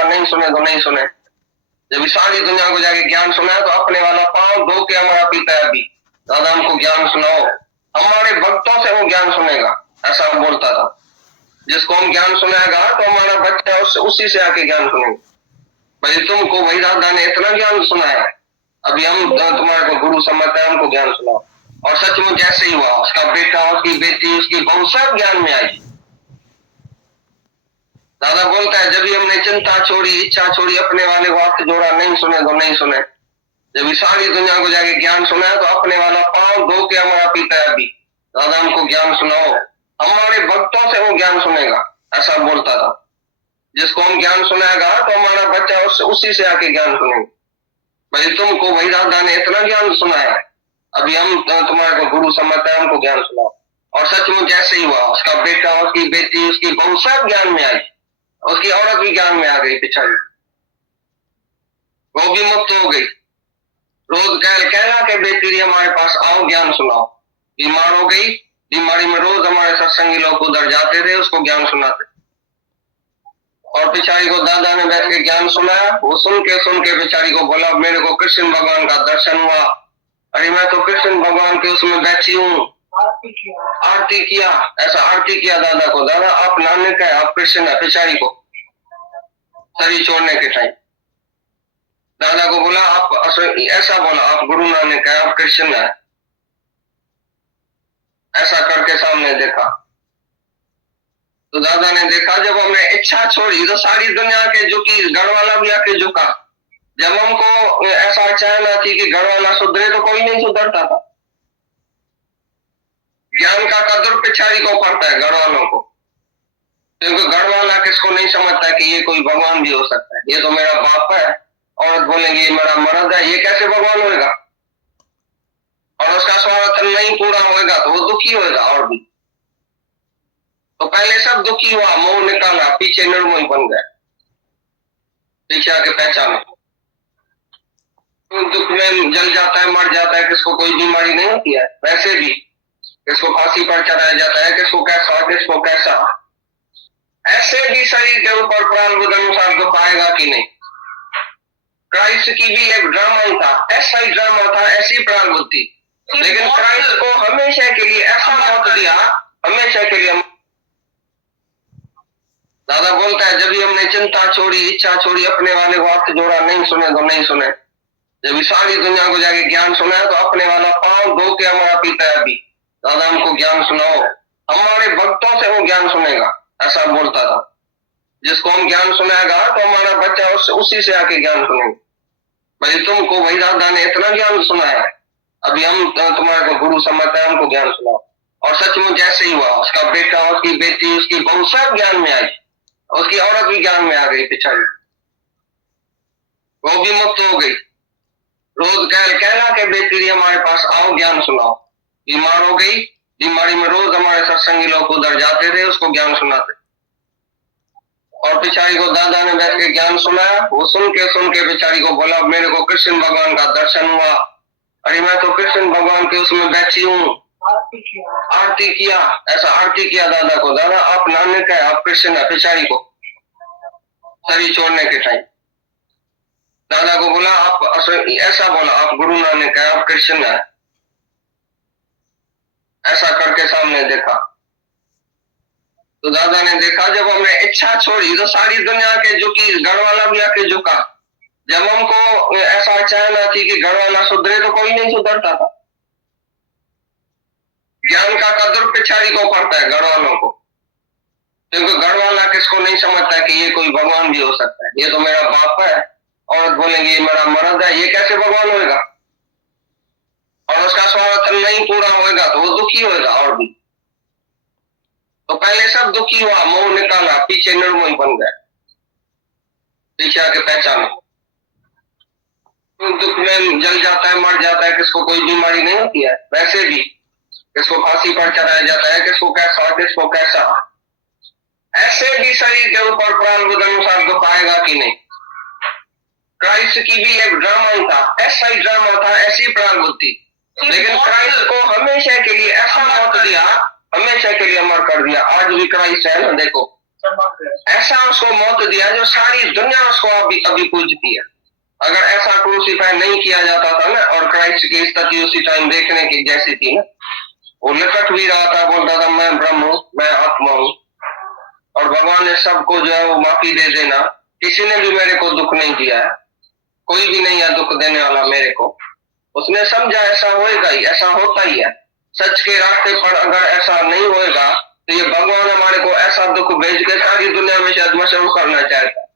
जोड़ा नहीं सुने तो नहीं सुने। जब सारी दुनिया को जाके ज्ञान सुनाया तो अपने वाला पांव धो के हमारा पीता है अभी, दादा हमको ज्ञान सुनाओ, हमारे भक्तों से वो ज्ञान सुनेगा, ऐसा बोलता था। जिसको हम ज्ञान सुनाएगा तो हमारा बच्चा उसी से आके ज्ञान सुनेगा। भाई तुमको भाई दादा ने इतना ज्ञान सुनाया, अभी हम तुम्हारे को गुरु समझते हैं, हमको ज्ञान सुनाओ। और सचमुच ऐसे ही हुआ, उसका बेटा, उसकी बेटी, उसकी बहू सब ज्ञान में आई। दादा बोलता है जब भी हमने चिंता छोड़ी, इच्छा छोड़ी, अपने वाले को हाथ जोड़ा, नहीं सुने तो नहीं सुने। जब सारी दुनिया को जाके ज्ञान सुनाया तो अपने वाला पांव धो के हमारा पीता है अभी, दादा हमको ज्ञान सुनाओ, हमारे भक्तों से वो ज्ञान सुनेगा, ऐसा बोलता था। जिसको हम ज्ञान सुनाएगा तो हमारा बच्चा उसी से आके ज्ञान सुनेगा। भाई तुमको भाई दादा ने इतना ज्ञान सुनाया, अभी हम तुम्हारे को गुरु समझते हैं, हमको ज्ञान सुनाओ। और सचमुच ऐसे ही हुआ, उसका बेटा, उसकी बेटी, उसकी बहू सब ज्ञान में आई, उसकी औरत भी ज्ञान में आ गई पिछाड़ी, वो भी मुक्त हो गई। रोज कहला के बेटी हमारे पास आओ ज्ञान सुनाओ। बीमार हो गई, बीमारी में रोज हमारे सत्संगी लोग उधर जाते थे, उसको ज्ञान सुनाते। और पिछाड़ी को दादा ने बैठ के ज्ञान सुनाया, वो सुन के पिछाड़ी को बोला मेरे को कृष्ण भगवान का दर्शन हुआ। अरे मैं तो कृष्ण भगवान के उसमें बैठी हूँ, आरती किया, ऐसा आरती किया दादा को। दादा आप नानक है, आप कृष्ण है। पिछाड़ी को शरीर छोड़ने के टाइम दादा को बोला आप ऐसा बोला, आप गुरु नानक है, आप कृष्ण है, ऐसा करके सामने देखा। तो दादा ने देखा जब हमने इच्छा छोड़ी तो सारी दुनिया के झुकी, घर वाला भी आके झुका। जब हमको ऐसा चाहना थी कि घर वाला सुधरे तो कोई नहीं सुधरता था। ज्ञान का कदर पिछाड़ी को पड़ता है, घर वालों को, क्योंकि घर वाला किसको नहीं समझता कि ये कोई भगवान भी हो सकता है। ये तो मेरा बाप है, औरत बोलेंगे ये मेरा मर्द है, ये कैसे भगवान होएगा। और उसका स्वार्थ नहीं पूरा होएगा तो वो दुखी होएगा और भी। तो पहले सब दुखी हुआ, मुंह निकाला, पीछे निर्मोही बन गया, पीछे आके पहचाने। दुख में जल जाता है, मर जाता है, किसको कोई बीमारी नहीं होती है। वैसे भी किसको फांसी पर चढ़ाया जाता है, किसको कैसा। ऐसे भी शरीर के ऊपर प्राण बुद्ध अनुसार दुख आएगा कि नहीं। क्राइस्ट की भी एक ड्रामा ही था, ऐसा ही ड्रामा था, ऐसी प्राण बुद्धि। लेकिन क्राइस्ट को हमेशा के लिए ऐसा मौत दिया, हमेशा के लिए। दादा बोलता है जब भी हमने चिंता छोड़ी, इच्छा छोड़ी, अपने वाले को हाथ जोड़ा, नहीं सुने तो नहीं सुने। जब सारी दुनिया को जाके ज्ञान सुनाया तो अपने वाला पांव धो के हमारा पीता है अभी, दादा हमको ज्ञान सुनाओ, हमारे भक्तों से वो ज्ञान सुनेगा, ऐसा बोलता था। जिसको हम ज्ञान सुनाएगा तो हमारा बच्चा उसी से आके ज्ञान सुनेगा। भाई तुमको भाई दादा ने इतना ज्ञान सुनाया, अभी हम तुम्हारे को गुरु समझते हैं, हमको ज्ञान सुनाओ। और सचमुच ऐसे ही हुआ, उसका बेटा, उसकी बेटी, उसकी बहू सब ज्ञान में आई, उसकी औरत भी ज्ञान में आ गई पिछाड़ी, वो भी मुक्त हो गई। रोज कहला के बेटी हमारे पास आओ ज्ञान सुनाओ। बीमार हो गई, बीमारी में रोज हमारे सत्संगी लोग उधर जाते थे, उसको ज्ञान सुनाते। और पिछाड़ी को दादा ने बैठ के ज्ञान सुनाया, वो सुन के पिछाड़ी को बोला मेरे को कृष्ण भगवान का दर्शन हुआ। अरे मैं तो कृष्ण भगवान के उसमें बैठी हूँ, आरती किया, ऐसा आरती किया दादा को। दादा आप नानक है, आप कृष्ण है। पिछाड़ी को शरीर छोड़ने के टाइम दादा को बोला आप ऐसा बोला, आप गुरु नानक है, आप कृष्ण है, ऐसा करके सामने देखा। तो दादा ने देखा जब हमने इच्छा छोड़ी तो सारी दुनिया के झुकी, घर वाला भी आके झुका। जब हमको ऐसा चाहना थी कि घर वाला सुधरे तो कोई नहीं सुधरता था। ज्ञान का कदर पिछाड़ी को पड़ता है, घर वालों को, क्योंकि घर वाला किसको नहीं समझता कि ये कोई भगवान भी हो सकता है। ये तो मेरा बाप है, औरत बोलेंगे ये मेरा मर्द है, ये कैसे भगवान होएगा। और उसका स्वार्थ नहीं पूरा होएगा तो वो दुखी होएगा और भी। तो पहले सब दुखी हुआ, मुंह निकाला, पीछे निर्मोही बन गया, पीछे आके पहचाने। दुख में जल जाता है, मर जाता है, किसको कोई बीमारी नहीं होती है। वैसे भी किसको फांसी पर चढ़ाया जाता है, किसको कैसा। ऐसे भी शरीर के ऊपर प्राण बुद्ध अनुसार दुख आएगा कि नहीं। क्राइस्ट की भी एक ड्रामा ही था, ऐसा ही ड्रामा था, ऐसी प्राण बुद्धि। लेकिन क्राइस्ट को हमेशा के लिए ऐसा मौत दिया, हमेशा के लिए अमर कर दिया। आज भी क्राइस्ट है ना, देखो ऐसा उसको मौत दिया जो सारी दुनिया उसको अभी अभी पूजती है। अगर ऐसा क्रूसीफाई नहीं किया जाता था ना, और क्राइस्ट की स्थिति उसी टाइम देखने की जैसी थी ना, वो लटक भी रहा था, बोलता था मैं ब्रह्म हूँ, मैं आत्मा हूँ, और भगवान ने सबको जो है वो माफी दे देना, किसी ने भी मेरे को दुख नहीं दिया है, कोई भी नहीं है दुख देने वाला मेरे को। उसने समझा ऐसा होएगा ही, ऐसा होता ही है। सच के रास्ते पर अगर ऐसा नहीं होएगा तो ये भगवान हमारे को ऐसा दुख भेज के सारी दुनिया में शायद मशहूर करना चाहता है।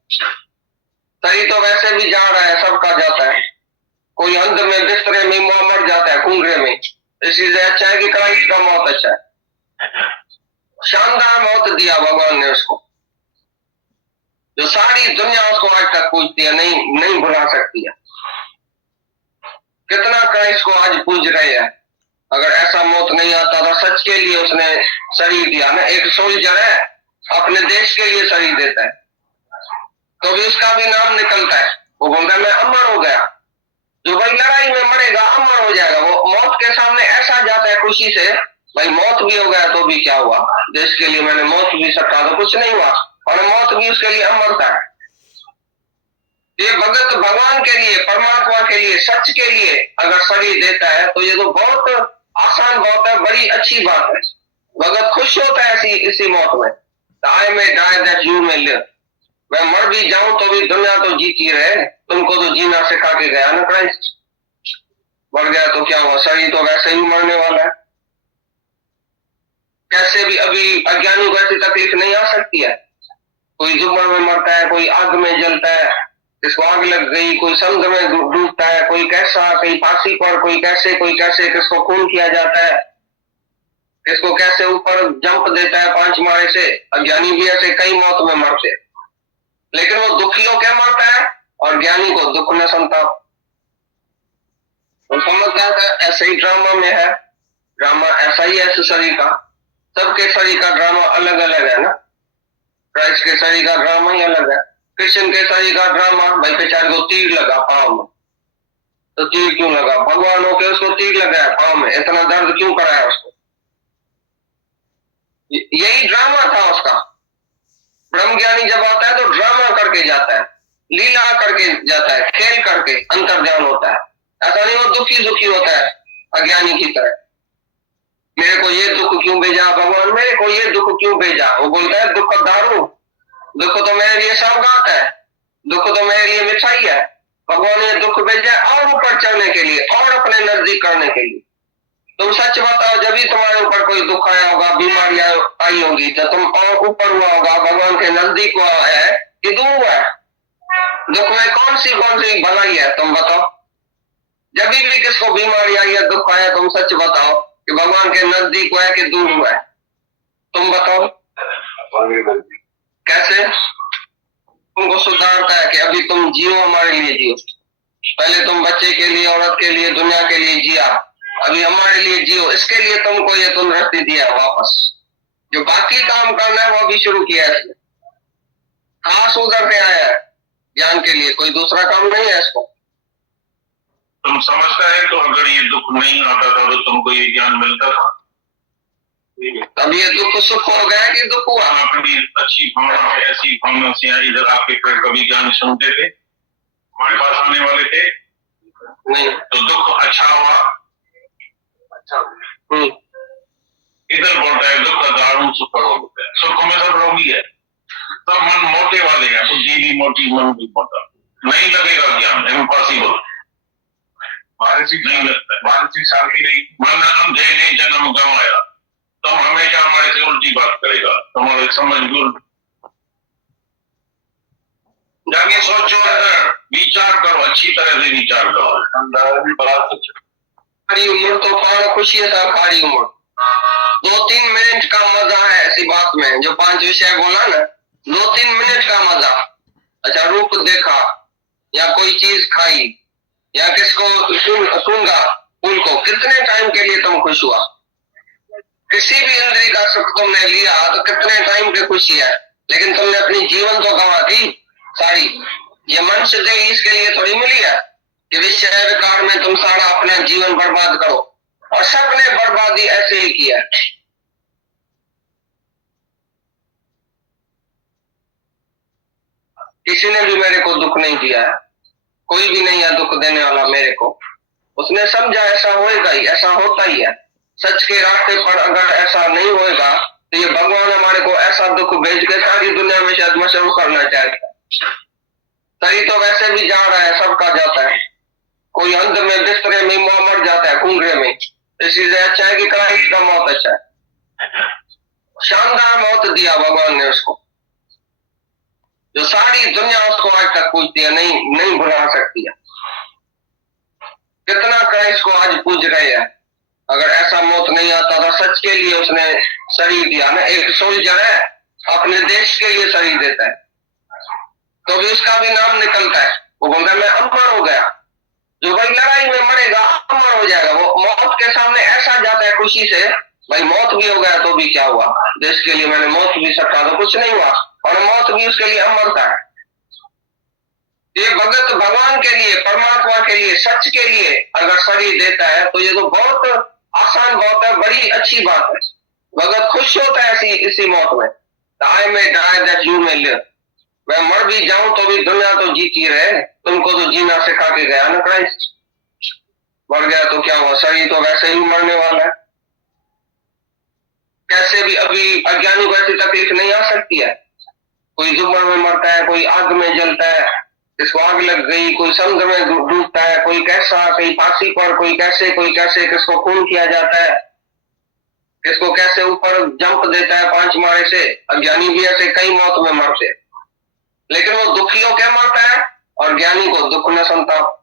सही तो वैसे भी जा रहा है, सबका जाता है, कोई अंत में बिस्तरे में मर जाता है, कुंगरे में। इसलिए अच्छा है कि क्राइस्ट का मौत अच्छा है। शानदार मौत दिया भगवान ने उसको, जो सारी दुनिया उसको आज तक पूजती है, नहीं भुला सकती है। कितना क्राइस्ट को आज पूज रहे हैं। अगर ऐसा मौत नहीं आता था, सच के लिए उसने शरीर दिया ना। एक सोल्जर है, अपने देश के लिए शरीर देता है, तो भी उसका भी नाम निकलता है। वो बोलता है मैं अमर हो गया। जो भाई लड़ाई में मरेगा अमर हो जाएगा, वो मौत के सामने ऐसा जाता है खुशी से, भाई मौत भी हो गया तो भी क्या हुआ, देश के लिए मैंने मौत भी सकता तो कुछ नहीं हुआ, और मौत भी उसके लिए अमरता है। ये भगत भगवान के लिए, परमात्मा के लिए, सच के लिए अगर शरीर देता है तो ये तो बहुत आसान बात है, बड़ी अच्छी बात है। भगत खुश होता है इसी मौत में। I may die that you may live. मैं मर भी जाऊं तो भी दुनिया तो जीती रहे, तुमको तो जीना सिखा के गया ना क्राइस्ट। मर गया तो क्या हुआ, शरीर तो वैसे ही मरने वाला है। कैसे भी अभी अज्ञानी को ऐसी तकलीफ नहीं आ सकती है। कोई जुम्मन में मरता है, कोई आग में जलता है, किसको आग लग गई, कोई समुद्र में डूबता है, कोई कैसा, कहीं फांसी पर, कोई कैसे, किसको खून किया जाता है, किसको कैसे ऊपर जंप देता है 5 मारे से। अज्ञानी भी ऐसे कई मौत में मरते, लेकिन वो दुखी होकर मरता है, और ज्ञानी को दुख न संताप। तो समझता है ऐसे ही ड्रामा में है। ड्रामा ऐसा ही है शरीर का, सबके शरीर का ड्रामा अलग अलग है ना। क्राइस्ट के शरीर का ड्रामा ही अलग है। कृष्ण के शरीर का ड्रामा, भाई बेचारे को तीर लगा पाँव में, तो तीर क्यों लगा, भगवान होके उसको तीर लगाया पाँव में, इतना दर्द क्यों कराया उसको। यही ड्रामा था उसका। ब्रह्म ज्ञानी जब आता है तो ड्रामा करके जाता है, लीला करके जाता है, खेल करके अंतर्ध्यान होता है। ऐसा नहीं वो दुखी दुखी होता है अज्ञानी की तरह। मेरे को ये दुख क्यों भेजा भगवान, मेरे को ये दुख क्यों भेजा। वो बोलता है दुख दारू, दुख तो मेरे लिए सौगात है, दुख तो मेरे लिए मिठाई है। भगवान ने दुख भेजा और ऊपर चढ़ने के लिए, और अपने नजदीक करने के लिए। तुम सच बताओ, जब भी तुम्हारे ऊपर कोई दुख आया होगा, बीमारी आई होगी, तो तुम और ऊपर हुआ होगा, भगवान के नजदीक हुआ है कि दूर हुआ है। दुख में कौन सी भलाई है, तुम बताओ। जब भी किसको बीमारी आई है, दुख आया, तुम सच बताओ कि भगवान के नजदीक हुआ है कि दूर हुआ है, तुम बताओ। कैसे तुमको सुधारता है कि अभी तुम जियो, हमारे लिए जियो। पहले तुम बच्चे के लिए, औरत के लिए, दुनिया के लिए जिया, अभी हमारे लिए जियो। इसके लिए तुमको ये तंदुरुस्ती दिया वापस। जो बाकी काम करना है वो भी शुरू किया है इसने, खास उधर पे आया है ज्ञान के लिए, कोई दूसरा काम नहीं है इसको। तुम समझता है तो अगर ये दुख नहीं आता था तो तुमको ये ज्ञान मिलता था। अब ये दुख सुख हो गया कि दुख हुआ। अपनी अच्छी भावना से, ऐसी भावना से इधर आके फिर कभी ज्ञान सुनते थे, हमारे पास आने वाले थे नहीं, तो दुख अच्छा हुआ। इधर बोलता है दुख दारू सुख रोग, सुख में सब रोगी है, सब मन मोटे वाले हैं, बुद्धि भी मोटी, मन भी मोटा। नहीं लगेगा ज्ञान, इम्पॉसिबल, मानसिक नहीं लगता, मानसिक शांति नहीं। मन अंधे ने जन्म गंवाया, तुम हमेशा हमारे से उल्टी बात करेगा, तुम्हारे समझ गुण। जाके सोचो, अंदर विचार करो, अच्छी तरह से विचार करो। खारी उम्र तो पाना खुशी था, खारी उम्र 2-3 मिनट का मजा है ऐसी बात में। जो 5 विषय बोला ना, 2-3 मिनट का मजा। अच्छा, रूप देखा, या कोई चीज खाई, या किसको सूंघा, उनको कितने टाइम के लिए तुम खुश हुआ। किसी भी इंद्रिय का सुख तुमने लिया तो कितने टाइम की खुशी है, लेकिन तुमने अपनी जीवन तो गंवा दी सारी। ये मनुष्य देह इसके लिए थोड़ी मिली है कि विषय विकार में तुम सारा अपना जीवन बर्बाद करो, और सबने बर्बादी ऐसे ही किया। किसी ने भी मेरे को दुख नहीं दिया है, कोई भी नहीं है दुख देने वाला मेरे को। उसने समझा ऐसा होएगा ही, ऐसा होता ही है। सच के रास्ते पर अगर ऐसा नहीं होएगा तो ये भगवान हमारे को ऐसा दुख भेज के सारी दुनिया में शायद मशहूर करना चाहता है। शरीर तो वैसे भी जा रहा है, सबका जाता है। कोई अंध में बिस्तरे में मर जाता है, कुंगरे में। इसलिए अच्छा है कि क्राइस्ट का मौत अच्छा है। शानदार मौत दिया भगवान ने उसको, जो सारी दुनिया उसको आज तक पूजती है, नहीं भुला सकती है। कितना क्राइस्ट को आज पूज रहे हैं। अगर ऐसा मौत नहीं आता था, सच के लिए उसने शरीर दिया ना। एक सोल्जर है, अपने देश के लिए शरीर देता है, तो भी उसका भी नाम निकलता है। वो बोलता है मैं अमर हो गया। जो भाई लड़ाई में मरेगा अमर हो जाएगा। वो मौत के सामने ऐसा जाता है खुशी से, भाई मौत भी हो गया तो भी क्या हुआ, देश के लिए मैंने मौत भी सकता तो कुछ नहीं हुआ, और मौत भी उसके लिए अमरता है। ये भगत भगवान के लिए, परमात्मा के लिए, सच के लिए अगर शरीर देता है तो ये तो बहुत आसान बात है, बड़ी अच्छी बात है। भगत खुश होता है इसी मौत में। I may die that you may live. मैं मर भी जाऊं तो भी दुनिया तो जीती रहे। तुमको तो जीना सिखा के गया ना क्राइस्ट। मर गया तो क्या हुआ, शरीर तो वैसे ही मरने वाला है। कैसे भी अभी अज्ञानी को ऐसी तकलीफ नहीं आ सकती है। कोई जुम्मन में मरता है, कोई आग में जलता है, किसको आग लग गई, कोई समुद्र में डूबता है, कोई कैसा, कहीं फांसी पर, कोई कैसे, किसको खून किया जाता है, किसको कैसे ऊपर जंप देता है 5 मारे से। अज्ञानी भी ऐसे कई मौत में मरते हैं, लेकिन वो दुखियों क्या मरता है और ज्ञानी को दुख न संताप।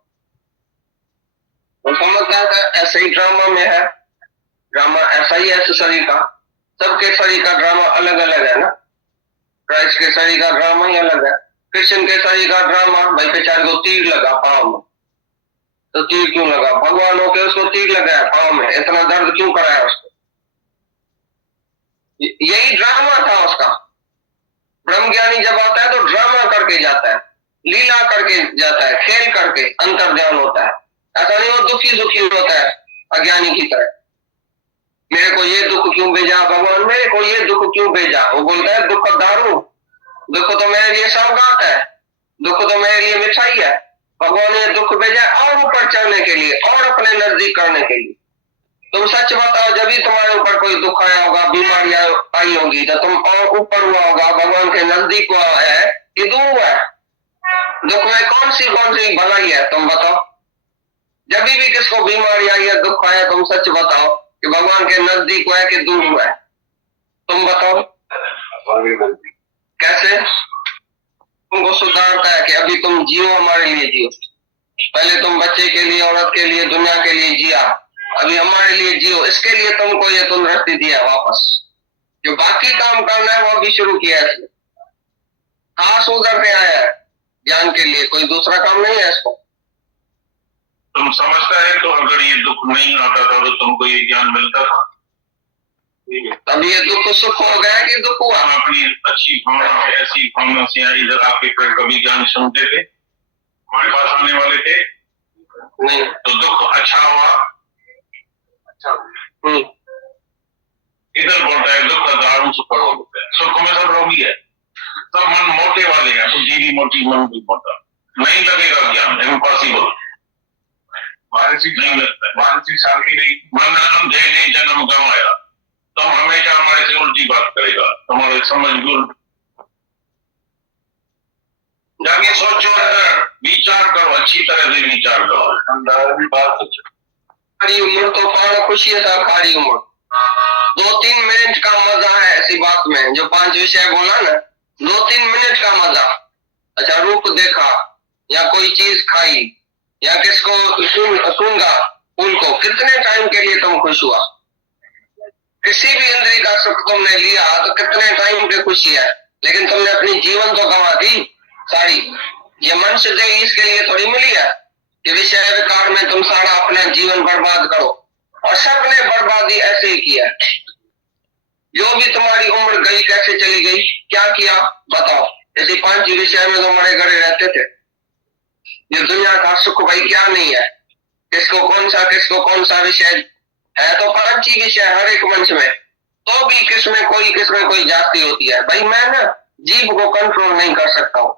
वो समझता है ऐसे ही ड्रामा में है। ड्रामा ऐसा ही है इस शरीर का। सबके शरीर का ड्रामा अलग अलग है ना। क्राइस्ट के शरीर का ड्रामा ही अलग है। कृष्ण के शरीर का ड्रामा, भाई बेचारे को तीर लगा पाँव में, तो तीर क्यों लगा? भगवान होके उसको तीर लगाया पाँव में, इतना दर्द क्यों कराया उसको? यही ड्रामा था उसका। ब्रह्म ज्ञानी जब आता है तो ड्रामा करके जाता है, लीला करके जाता है, खेल करके अंतर ध्यान होता है। ऐसा नहीं वो दुखी होता है अज्ञानी की तरह। मेरे को ये दुख क्यों भेजा भगवान, मेरे को ये दुख क्यों भेजा? वो बोलता है दुख दारू, दुख तो मेरे लिए सौगात है, दुख तो मेरे लिए मिठाई है। भगवान ने दुख भेजा और ऊपर चढ़ने के लिए और अपने नजदीक करने के लिए। तुम सच बताओ, जब भी तुम्हारे ऊपर कोई दुख आया होगा, बीमारी आई होगी, तो तुम और ऊपर हुआ होगा, भगवान के नजदीक हुआ है कि दूर हुआ है? दुख में कौन सी भलाई है, तुम बताओ। जब भी किसको बीमारी आई है, दुख आया, तुम सच बताओ कि भगवान के नजदीक हुआ है कि दूर हुआ है? तुम बताओ कैसे? तुमको सुधारता है कि अभी तुम जियो, हमारे लिए जियो। पहले तुम बच्चे के लिए, औरत के लिए, दुनिया के लिए जिया, अभी हमारे लिए जियो। इसके लिए तुमको ये तंदुरुस्ती दिया वापस। जो बाकी काम करना है वो भी शुरू किया है इसने। खास उधर से आया है ज्ञान के लिए, कोई दूसरा काम नहीं है इसको। तुम समझता है तो अगर ये दुख नहीं आता था तो तुमको ये ज्ञान मिलता था? तब ये दुख सुख हो गया कि दुख हुआ? हम अपनी अच्छी भावना से, ऐसी भावना से इधर आके फिर कभी ज्ञान सुनते थे, हमारे पास आने वाले थे नहीं, तो दुख अच्छा हुआ। इधर बोलता है दुख दारुण सुख रोग होता है। सुख में सब रोगी है, सब मन मोटे वाले हैं, बुद्धि भी मोटी, मन भी मोटा। नहीं लगेगा ज्ञान, इम्पॉसिबल। नहीं लगता है, मानसिक शांति नहीं। मन अंधे नहीं जन्म गंवाया, तुम हमेशा हमारे से उल्टी बात करेगा, तुम्हारे समझ गुल। जब ये सोचो, अंदर विचार करो, अच्छी तरह से विचार करो। अंदर भी बात खारी उम्र तो पाना खुशी था, खारी उम्र 2-3 मिनट का मजा है ऐसी बात में। जो 5 विषय बोला ना, 2-3 मिनट का मजा। अच्छा, रूप देखा या कोई चीज खाई या किसको सूंघा, फूल को, कितने टाइम के लिए तुम खुश हुआ? किसी भी इंद्रिय का सुख तुमने लिया तो कितने टाइम की खुशी है, लेकिन तुमने अपनी जीवन तो गंवा दी सारी। ये मनुष्य देह इसके लिए थोड़ी मिली है कि विषय विकार में तुम सारा अपना जीवन बर्बाद करो। और सबने बर्बादी ऐसे ही किया। जो भी तुम्हारी उम्र गई, कैसे चली गई, क्या किया बताओ? ऐसे 5 विषय में तो मरे गड़े रहते थे। ये दुनिया का सुख भाई क्या नहीं है? किसको कौन सा विषय है? तो 5 ही विषय हर एक मंच में, तो भी किसमें कोई जास्ती होती है। भाई मैं ना जीभ को कंट्रोल नहीं कर सकता हूँ।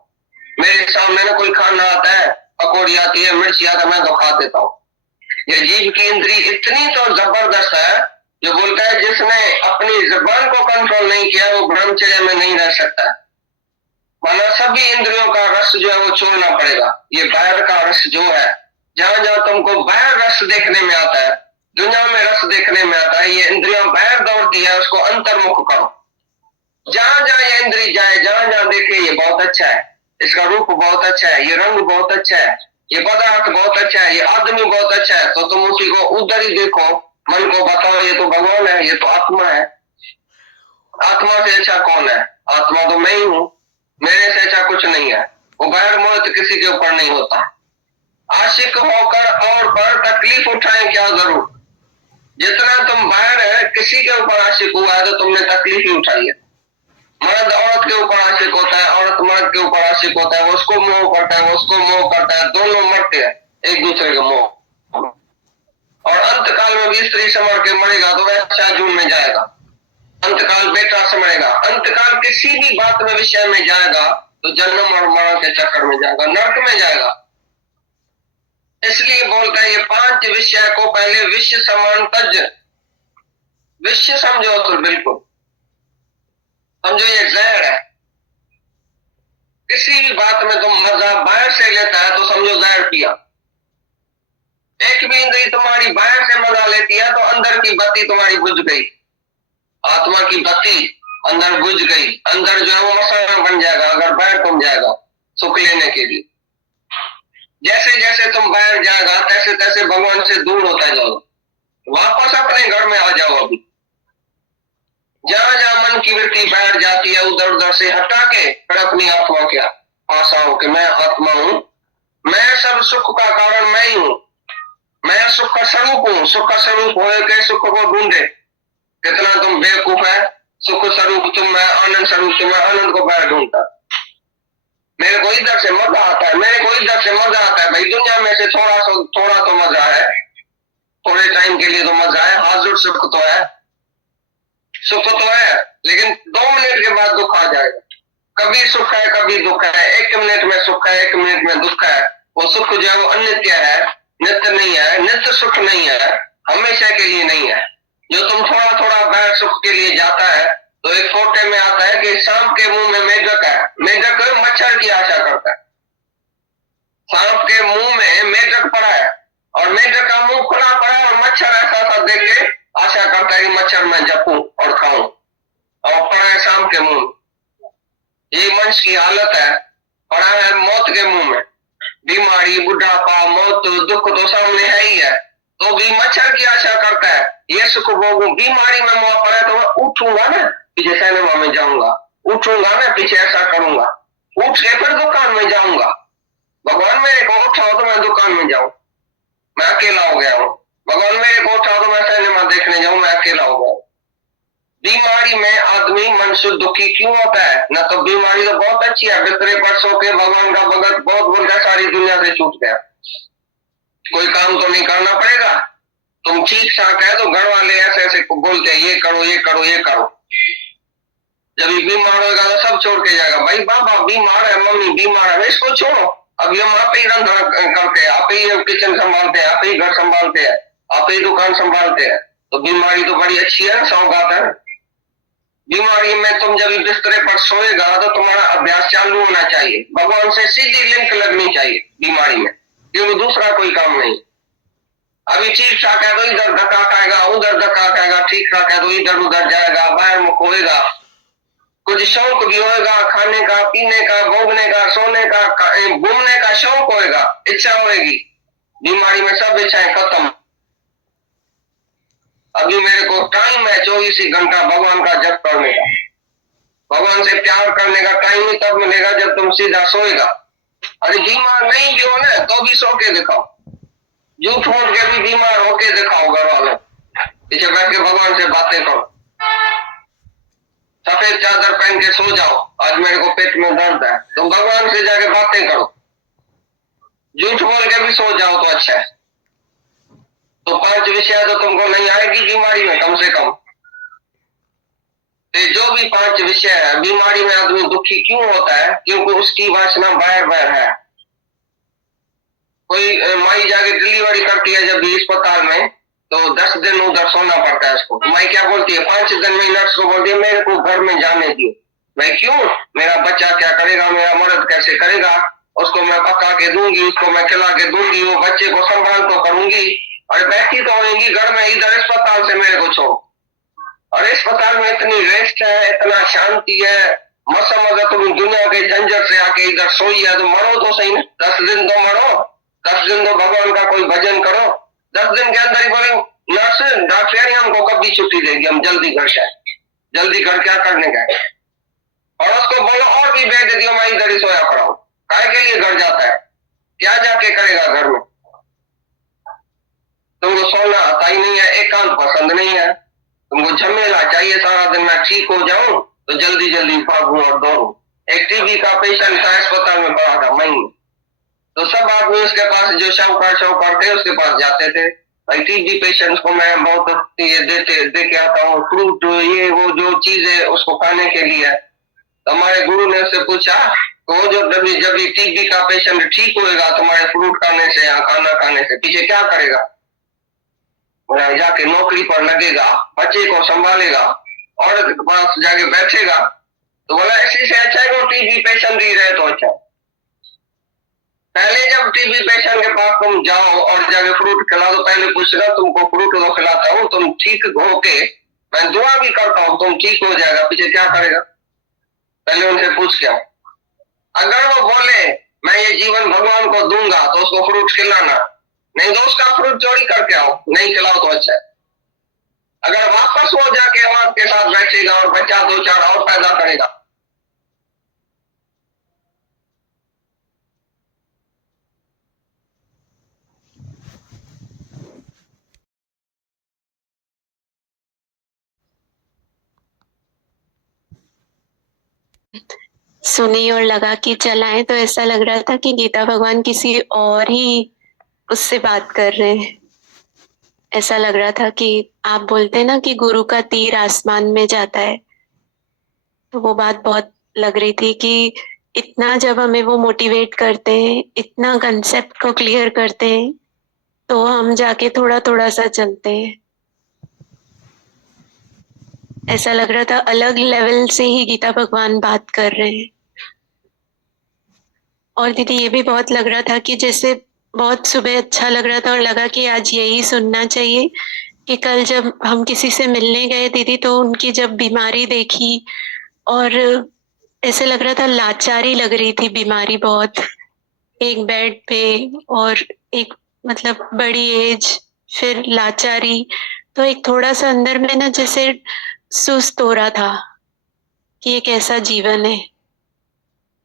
मेरे सामने ना कोई खाना आता है, पकौड़ी आती है, मिर्ची आता है, मैं तो खा देता हूँ। ये जीभ की इंद्री इतनी तो जबरदस्त है जो बोलता है जिसने अपनी जुबान को कंट्रोल नहीं किया वो ब्रह्मचर्य में नहीं रह सकता। माना सभी इंद्रियों का रस जो है वो छोड़ना पड़ेगा। ये बाहर का रस जो है, जहां जहां तुमको बाहर रस देखने में आता है, दुनिया में रस देखने में आता है, ये इंद्रियां बाहर दौड़ती है, उसको अंतर्मुख करो। जहां जहां ये इंद्री जाए, जहां जहां देखे ये बहुत अच्छा है, इसका रूप बहुत अच्छा है, ये रंग बहुत अच्छा है, ये पदार्थ बहुत अच्छा है, ये आदमी बहुत अच्छा है, तो तुम उसी को उधर ही देखो, मन को बताओ ये तो भगवान है, ये तो आत्मा है। आत्मा से अच्छा कौन है? आत्मा तो मैं ही हूँ, मेरे से अच्छा कुछ नहीं है। वो गैर मोहित किसी के ऊपर नहीं होता। आशिक होकर और पर तकलीफ उठाएं क्या जरूर। जितना तुम बाहर है, किसी के ऊपर आशिक हुआ है तो तुमने तकलीफ ही उठाई है। मर्द औरत के ऊपर आशिक होता है, औरत मर्द के ऊपर आशिक होता है, वो उसको मोह करता है, वो उसको मोह करता है, दोनों मरते हैं एक दूसरे के मोह। और अंतकाल में भी स्त्री समर के मरेगा तो वैसा जून में जाएगा। अंतकाल बेटा समझेगा, अंतकाल किसी भी बात में विषय में जाएगा तो जन्म और मरण के चक्कर में जाएगा, नरक में जाएगा। इसलिए बोलता है ये 5 विषय को पहले विश्व समान तज। विश्व समझो तो बिल्कुल समझो ये जहर है। किसी भी बात में तुम मजा बाहर से लेता है तो समझो जहर पिया। एक भी इंद्री तुम्हारी बाहर से मजा लेती है तो अंदर की बत्ती तुम्हारी बुझ गई, आत्मा की बत्ती अंदर बुझ गई। अंदर जो है वो मसाला बन जाएगा अगर बाहर तुम जाएगा सुख लेने के लिए। जैसे जैसे तुम बाहर जाएगा तैसे तैसे भगवान से दूर होता जाओगे। वापस अपने घर में आ जाओ। अभी जहां जहां मन की वृत्ति बाहर जाती है उधर उधर से हटा के फिर अपनी आत्मा के पास आओ कि मैं आत्मा हूं, मैं सब सुख का कारण मैं ही हूं, मैं सुख का स्वरूप हूं। सुख का स्वरूप होए के सुख को ढूंढे। कितना तुम बेवकूफ है। सुख स्वरूप तुम है, आनंद स्वरूप तुम है, आनंद को बाहर ढूंढता। मेरे को इधर से मजा आता है, मेरे को इधर से मजा आता है। भाई दुनिया में से थोड़ा तो मजा है, थोड़े टाइम के लिए तो मजा है, हाजुर सुख तो है, सुख तो है, लेकिन 2 मिनट के बाद दुख आ जाएगा। कभी सुख है कभी दुख है, 1 मिनट में सुख है 1 मिनट में दुख है। वो सुख जो है वो अनित्य है, नित्य नहीं है, नित्य सुख नहीं है, हमेशा के लिए नहीं है। जो तुम थोड़ा थोड़ा बाहर सुख के लिए जाता है तो एक फोटे में आता है कि सांप के मुंह में मेढक है। मेढक मच्छर की आशा करता है। सांप के मुंह में मेढक पड़ा है और मेढक का मुंह खुला पड़ा है और मच्छर ऐसा सा देख के आशा करता है कि मच्छर मैं जपूं और खाऊं, और पड़ा है सांप के मुंह। ये मनुष्य की हालत है, पड़ा है मौत के मुंह में। बीमारी, बुढ़ापा, मौत, दुख तो सामने है ही है, तो भी मच्छर की आशा करता है ये सुख भोगूं। बीमारी में मुंह पड़ा है तो मैं उठूंगा ना, पीछे सिनेमा में जाऊंगा, उठूंगा ना, पीछे ऐसा करूंगा, उठ के फिर दुकान में जाऊंगा। भगवान मेरे को उठाओ तो मैं दुकान में जाऊं, मैं अकेला हो गया हूं। भगवान मेरे को उठाओ तो मैं सिनेमा देखने जाऊं, मैं अकेला हो गया। बीमारी में आदमी मनुष्य दुखी क्यों होता है? न तो बीमारी तो बहुत अच्छी है, बिस्तरे पर सो के भगवान का भगत बहुत बोल गया, सारी दुनिया से छूट गया, कोई काम तो नहीं करना पड़ेगा। तुम ठीक ठाक है तो घर वाले ऐसे ऐसे बोलते हैं ये करो ये करो ये करो। जब ये बीमार होगा तो सब छोड़ के जाएगा। भाई बाबा बीमार है, मम्मी बीमार है, इसको छोड़ो, अभी हम आप ही रंधन करते हैं, आप ही किचन संभालते हैं, आप ही घर संभालते हैं, आप ही दुकान संभालते हैं, तो बीमारी तो बड़ी अच्छी है ना, सौगात है। बीमारी में तुम जब बिस्तरे पर सोएगा तो तुम्हारा अभ्यास चालू होना चाहिए, भगवान से सीधी लिंक लगनी चाहिए बीमारी में, क्योंकि दूसरा कोई काम नहीं। अभी ठीक ठाक है तो इधर धक्का खाएगा, उधर धक्का खाएगा, ठीक ठाक है तो इधर उधर जाएगा, बाहर मुख होएगा, कुछ शौक भी होएगा, खाने का, पीने का, भोगने का, सोने का, घूमने का शौक होएगा, इच्छा होएगी। बीमारी में सब इच्छाएं खत्म। अभी मेरे को टाइम है 24 ही घंटा भगवान का जप करने का, भगवान से प्यार करने का टाइम ही तब मिलेगा जब तुम सीधा सोएगा। अरे बीमार नहीं भी हो ना तो भी सो के दिखाओ, झूठ मूठ के भी बीमार होके दिखाओ, घर वालों पीछे बैठ के भगवान से बातें करो, सफेद चादर पहन के सो जाओ, आज मेरे को पेट में दर्द है, तो भगवान से जाके बातें करो, झूठ बोल के भी सो जाओ तो अच्छा है। तो 5 विषय तो तुमको नहीं आएगी बीमारी में कम से कम। तो जो भी 5 विषय है, बीमारी में आदमी दुखी क्यों होता है? क्योंकि उसकी वासना बाहर बाहर है। कोई माई जाके डिलीवरी करती है जब भी अस्पताल में, तो 10 दिन उधर सोना पड़ता है उसको। माई क्या बोलती है? 5 दिन में नर्स को बोलती है मेरे को घर में जाने दियो। भाई क्यों? मेरा बच्चा क्या करेगा, मेरा मर्द कैसे करेगा? उसको मैं पका के दूंगी, उसको मैं खिला के दूंगी, वो बच्चे को संभाल तो करूंगी, और बैठी तो होंगी घर में, इधर अस्पताल से मेरे को छोड़ो। और अस्पताल में इतनी रेस्ट है, इतना शांति है, मसा मजा तुम दुनिया के झंझट से आके इधर सोई है, तो मरो तो सही ना, 10 दिन तो मरो, 10 दिन तो भगवान का कोई भजन करो। 10 दिन के अंदर ही बोले नर्स डॉक्टर हमको कब भी छुट्टी देगी, हम जल्दी घर से आए। जल्दी घर क्या करने गए? और उसको बोलो और भी बेड दियो, मैं इधर ही सोया पड़ा हूँ। काय के लिए घर जाता है? क्या जाके करेगा घर में? तुमको सोना आता ही नहीं है, एकांत पसंद नहीं है, तुमको झमेला चाहिए सारा दिन। मैं ठीक हो जाऊं तो जल्दी जल्दी भागूं और दौड़ूं। एक टीबी का पेशेंट था, अस्पताल में पड़ा था महीने, तो सब आदमी उसके पास जो शाहूकार थे उसके पास जाते थे। भाई टीबी पेशेंट्स को मैं बहुत ये दे के आता हूँ, फ्रूट ये वो जो चीज है उसको खाने के लिए। तो हमारे गुरु ने उससे पूछा, तो वो जो जब भी टीबी का पेशेंट ठीक होएगा तुम्हारे फ्रूट खाने से या खाना खाने से, पीछे क्या करेगा? जाके नौकरी पर लगेगा, बच्चे को संभालेगा, औरत के पास जाके बैठेगा। तो बोला इसी से अच्छा है वो टीबी पेशेंट ही रहे तो अच्छा। पहले जब टीबी पेशेंट के पास तुम जाओ और जाके फ्रूट खिला दो, पहले पूछना तुमको फ्रूट तो खिलाता हूँ, तुम ठीक होके मैं दुआ भी करता हूँ तुम ठीक हो जाएगा, पीछे क्या करेगा? पहले उनसे पूछ क्या। अगर वो बोले मैं ये जीवन भगवान को दूंगा तो उसको फ्रूट खिलाना, नहीं तो उसका फ्रूट चोरी करके आओ, नहीं खिलाओ तो अच्छा है। अगर वापस वो जाके औरत के साथ बैठेगा और बच्चा 2-4 और पैदा करेगा, सुनी और लगा कि चलाएं, तो ऐसा लग रहा था कि गीता भगवान किसी और ही उससे बात कर रहे हैं। ऐसा लग रहा था कि आप बोलते हैं ना कि गुरु का तीर आसमान में जाता है, तो वो बात बहुत लग रही थी कि इतना जब हमें वो मोटिवेट करते हैं, इतना कंसेप्ट को क्लियर करते हैं, तो हम जाके थोड़ा थोड़ा सा चलते हैं। ऐसा लग रहा था अलग लेवल से ही गीता भगवान बात कर रहे हैं। और दीदी ये भी बहुत लग रहा था कि जैसे बहुत सुबह अच्छा लग रहा था और लगा कि आज यही सुनना चाहिए कि कल जब हम किसी से मिलने गए दीदी, तो उनकी जब बीमारी देखी और ऐसे लग रहा था लाचारी लग रही थी बीमारी बहुत, एक बेड पे और एक मतलब बड़ी एज, फिर लाचारी, तो एक थोड़ा सा अंदर में ना जैसे सुस्त हो रहा था कि ये कैसा जीवन है,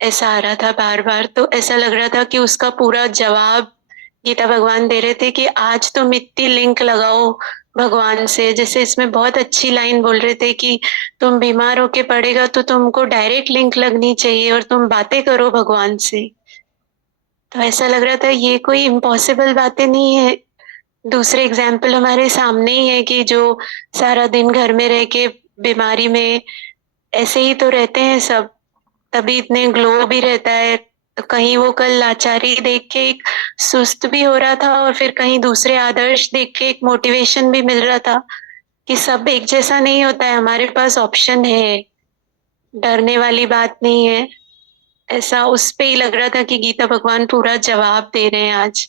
ऐसा आ रहा था बार बार। तो ऐसा लग रहा था कि उसका पूरा जवाब गीता भगवान दे रहे थे कि आज तुम इतनी लिंक लगाओ भगवान से। जैसे इसमें बहुत अच्छी लाइन बोल रहे थे कि तुम बीमार होके पड़ेगा तो तुमको डायरेक्ट लिंक लगनी चाहिए और तुम बातें करो भगवान से। तो ऐसा लग रहा था ये कोई इम्पॉसिबल बातें नहीं है। दूसरे एग्जाम्पल हमारे सामने ही है कि जो सारा दिन घर में रह के बीमारी में ऐसे ही तो रहते हैं सब, तभी इतने ग्लो भी रहता है। तो कहीं वो कल लाचारी देख के एक सुस्त भी हो रहा था और फिर कहीं दूसरे आदर्श देख के एक मोटिवेशन भी मिल रहा था कि सब एक जैसा नहीं होता है, हमारे पास ऑप्शन है, डरने वाली बात नहीं है। ऐसा उस पे ही लग रहा था कि गीता भगवान पूरा जवाब दे रहे हैं आज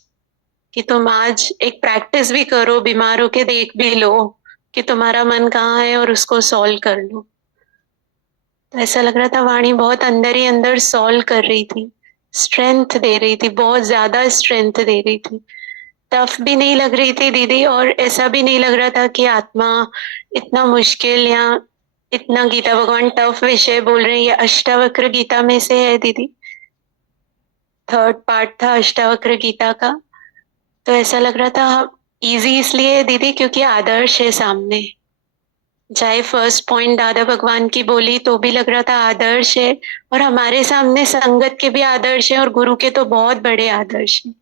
कि तुम आज एक प्रैक्टिस भी करो, बीमार होके देख भी लो कि तुम्हारा मन कहाँ है और उसको सॉल्व कर लो। तो ऐसा लग रहा था वाणी बहुत अंदर ही अंदर सॉल्व कर रही थी, स्ट्रेंथ दे रही थी, बहुत ज्यादा स्ट्रेंथ दे रही थी। टफ भी नहीं लग रही थी दीदी, और ऐसा भी नहीं लग रहा था कि आत्मा इतना मुश्किल या इतना गीता भगवान टफ विषय बोल रहे हैं। ये अष्टावक्र गीता में से है दीदी, 3rd पार्ट था अष्टावक्र गीता का। तो ऐसा लग रहा था इजी इसलिए है दीदी क्योंकि आदर्श है सामने। चाहे फर्स्ट पॉइंट दादा भगवान की बोली तो भी लग रहा था आदर्श है, और हमारे सामने संगत के भी आदर्श है और गुरु के तो बहुत बड़े आदर्श हैं।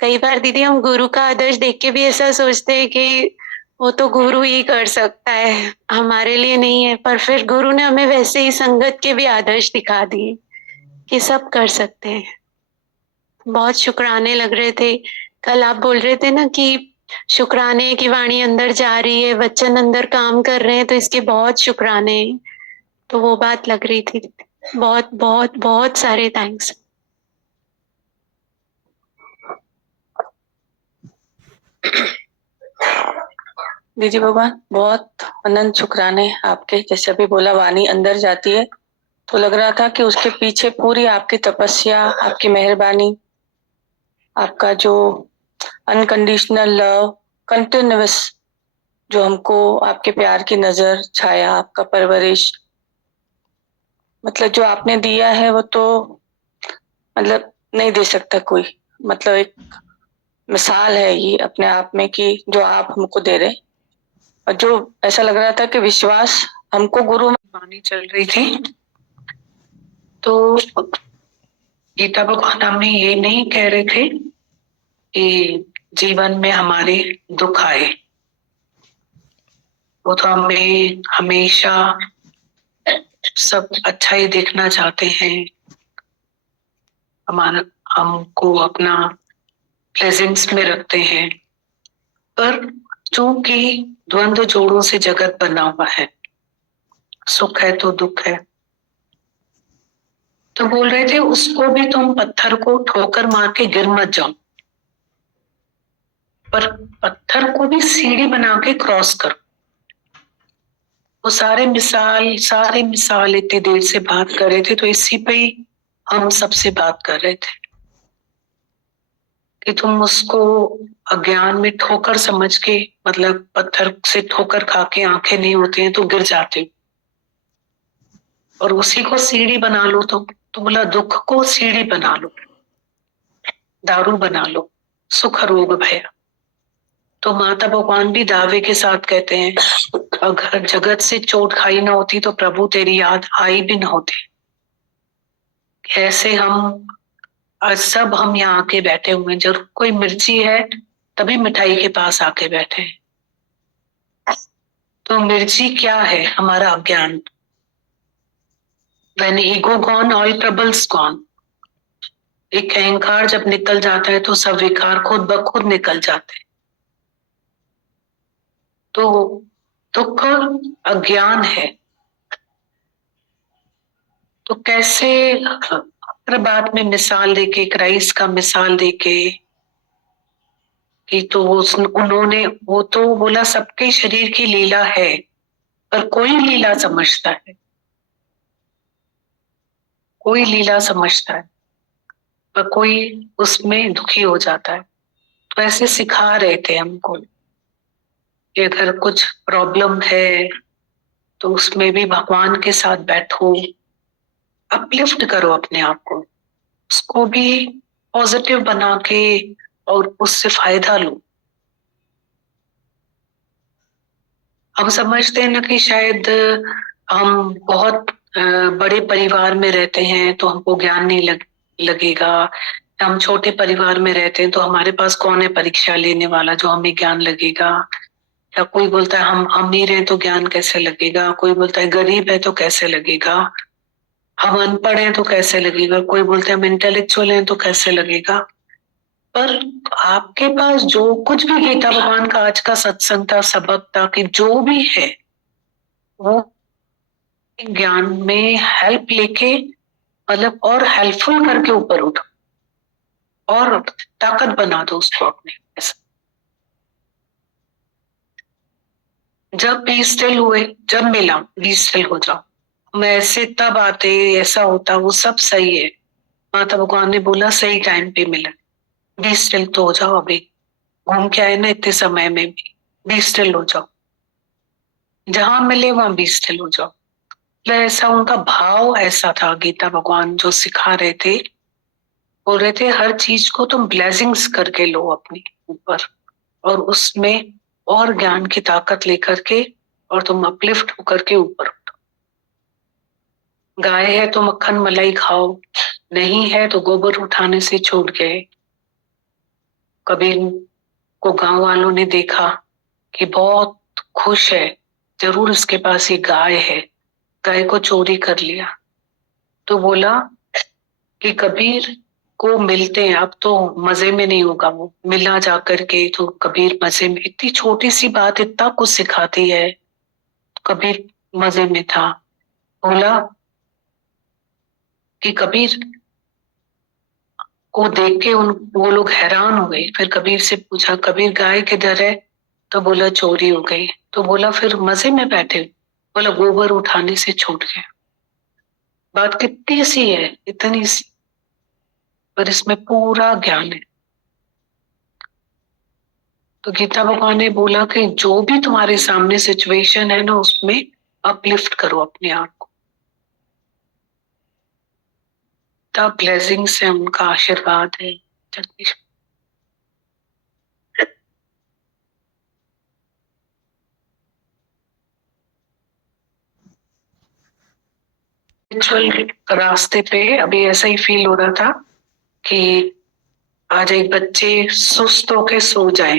कई बार दीदी हम गुरु का आदर्श देख के भी ऐसा सोचते हैं कि वो तो गुरु ही कर सकता है, हमारे लिए नहीं है। पर फिर गुरु ने हमें वैसे ही संगत के भी आदर्श दिखा दिए कि सब कर सकते हैं। बहुत शुक्राने लग रहे थे। कल आप बोल रहे थे ना कि शुक्राने की वाणी अंदर जा रही है, वचन अंदर काम कर रहे हैं, तो इसके बहुत शुक्राने हैं। तो वो बात लग रही थी। बहुत बहुत बहुत सारे थैंक्स। दीदी भगवान बहुत अनंत शुक्राने आपके। जैसे अभी बोला वाणी अंदर जाती है, तो लग रहा था कि उसके पीछे पूरी आपकी तपस्या, आपकी मेहरबानी, आपका जो अनकंडीशनल लव, कंटिन्यूअस जो हमको आपके प्यार की नजर, छाया, आपका परवरिश, मतलब जो आपने दिया है वो तो मतलब नहीं दे सकता कोई। मतलब एक मिसाल है ये अपने आप में कि जो आप हमको दे रहे, और जो ऐसा लग रहा था कि विश्वास हमको गुरु में वाणी चल रही थी। तो गीता भगवान हमें ये नहीं कह रहे थे कि जीवन में हमारे दुख आए, वो तो हमें हमेशा सब अच्छा ही देखना चाहते हैं, हमारा हमको अपना प्रेजेंस में रखते हैं। पर चूंकि द्वंद्व जोड़ों से जगत बना हुआ है, सुख है तो दुख है, तो बोल रहे थे उसको भी तुम पत्थर को ठोकर मार के गिर मत जाओ, पर पत्थर को भी सीढ़ी बना के क्रॉस करो। वो सारे मिसाल इतनी देर से बात कर रहे थे, तो इसी पे ही हम सबसे बात कर रहे थे कि तुम उसको अज्ञान में ठोकर समझ के, मतलब पत्थर से ठोकर खा के आंखें नहीं होती हैं तो गिर जाते हो, और उसी को सीढ़ी बना लो। तो बोला दुख को सीढ़ी बना लो, दारू बना लो, सुख रोग भय। तो माता भगवान भी दावे के साथ कहते हैं अगर जगत से चोट खाई ना होती तो प्रभु तेरी याद आई भी ना होती। ऐसे हम आज सब हम यहाँ आके बैठे हुए हैं, जरूर कोई मिर्ची है तभी मिठाई के पास आके बैठे हैं। तो मिर्ची क्या है? हमारा अज्ञान। When ego gone, all troubles gone. एक अहंकार जब निकल जाता है तो सब विकार खुद ब खुद निकल जाते हैं। तो दुख अज्ञान है। तो कैसे हर बात में मिसाल देके, क्राइस्ट का मिसाल देके कि तो उन्होंने वो तो बोला सबके शरीर की लीला है, पर कोई लीला समझता है, कोई लीला समझता है, पर कोई उसमें दुखी हो जाता है। तो ऐसे सिखा रहे थे हमको कि अगर कुछ प्रॉब्लम है तो उसमें भी भगवान के साथ बैठो, अपलिफ्ट करो अपने आप को, उसको भी पॉजिटिव बना के और उससे फायदा लो। हम समझते हैं ना कि शायद हम बहुत बड़े परिवार में रहते हैं तो हमको ज्ञान नहीं लगेगा, हम छोटे परिवार में रहते हैं तो हमारे पास कौन है परीक्षा लेने वाला जो हमें ज्ञान लगेगा। या कोई बोलता है हम अमीर हैं तो ज्ञान कैसे लगेगा, कोई बोलता है गरीब है तो कैसे लगेगा, हम अनपढ़ हैं तो कैसे लगेगा, कोई बोलता है हम इंटेलेक्चुअल हैं तो कैसे लगेगा। पर आपके पास जो कुछ भी गीता भगवान का आज का सत्संग था, सबक था, कि जो भी है वो ज्ञान में हेल्प लेके, मतलब और हेल्पफुल करके ऊपर उठो और ताकत बना दो उसको अपने। जब बी स्टिल हुए, जब मिला बी स्टिल हो जाओ, हम ऐसे तब आते, ऐसा होता, वो सब सही है। माता भगवान ने बोला सही टाइम पे मिला, बी स्टिल तो हो जाओ, अभी घूम के आए ना इतने समय में भी, बी स्टिल हो जाओ, जहां मिले वहां बी स्टिल हो जाओ। ऐसा उनका भाव ऐसा था। गीता भगवान जो सिखा रहे थे, बोल रहे थे हर चीज को तुम ब्लेसिंग्स करके लो अपने ऊपर, और उसमें और ज्ञान की ताकत लेकर के, और तुम अपलिफ्ट होकर के ऊपर उठो। गाय है तो मक्खन मलाई खाओ, नहीं है तो गोबर उठाने से छूट गए। कबीर को गांव वालों ने देखा कि बहुत खुश है, जरूर इसके पास ये गाय है, गाय को चोरी कर लिया। तो बोला कि कबीर को मिलते हैं, अब तो मजे में नहीं होगा, वो मिला जाकर के तो कबीर मजे में, इतनी छोटी सी बात इतना कुछ सिखाती है। कबीर मजे में था। बोला कि कबीर को देख के वो लोग हैरान हो गए। फिर कबीर से पूछा, कबीर गाय किधर है? तो बोला चोरी हो गई। तो बोला फिर मजे में बैठे? बोला गोबर उठाने से छूट गया। बात कितनी सी है, इतनी सी, पर इसमें पूरा ज्ञान है। तो गीता भगवान ने बोला कि जो भी तुम्हारे सामने सिचुएशन है ना, उसमें अपलिफ्ट करो अपने आप को। तब ब्लेसिंग्स है, उनका आशीर्वाद है। जगदीश रास्ते पे अभी ऐसा ही फील हो रहा था कि आज एक बच्चे सुस्त होके सो जाए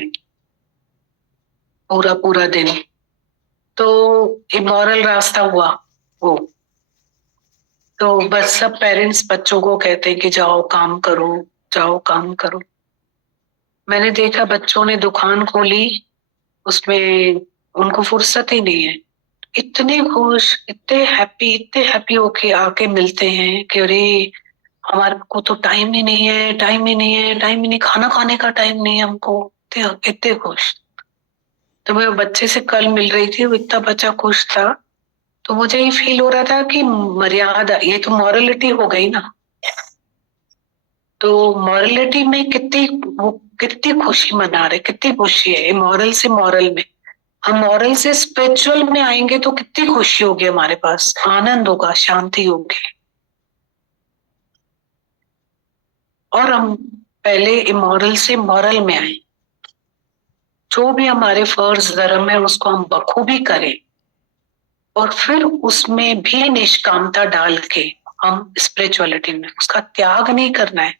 पूरा पूरा दिन, तो इमोरल रास्ता हुआ वो। तो बस सब पेरेंट्स बच्चों को कहते हैं कि जाओ काम करो, जाओ काम करो। मैंने देखा बच्चों ने दुकान खोली, उसमें उनको फुर्सत ही नहीं है। इतने खुश, इतने हैप्पी होके आके मिलते हैं कि अरे हमारे को तो टाइम ही नहीं है, टाइम ही नहीं है, टाइम ही नहीं, खाना खाने का टाइम नहीं है हमको। इतने खुश। तो मैं बच्चे से कल मिल रही थी, वो इतना बच्चा खुश था। तो मुझे ये फील हो रहा था कि मर्यादा, ये तो मॉरलिटी हो गई ना। तो मॉरलिटी में कितनी खुशी मना रहे, कितनी खुशी है मॉरल से मॉरल में। हम मॉरल से स्पिरिचुअल में आएंगे तो कितनी खुशी होगी, हमारे पास आनंद होगा, शांति होगी। और हम पहले इमोरल से मॉरल में आए, जो भी हमारे फर्ज धर्म है उसको हम बखूबी करें, और फिर उसमें भी निष्कामता डाल के हम स्पिरिचुअलिटी में, उसका त्याग नहीं करना है।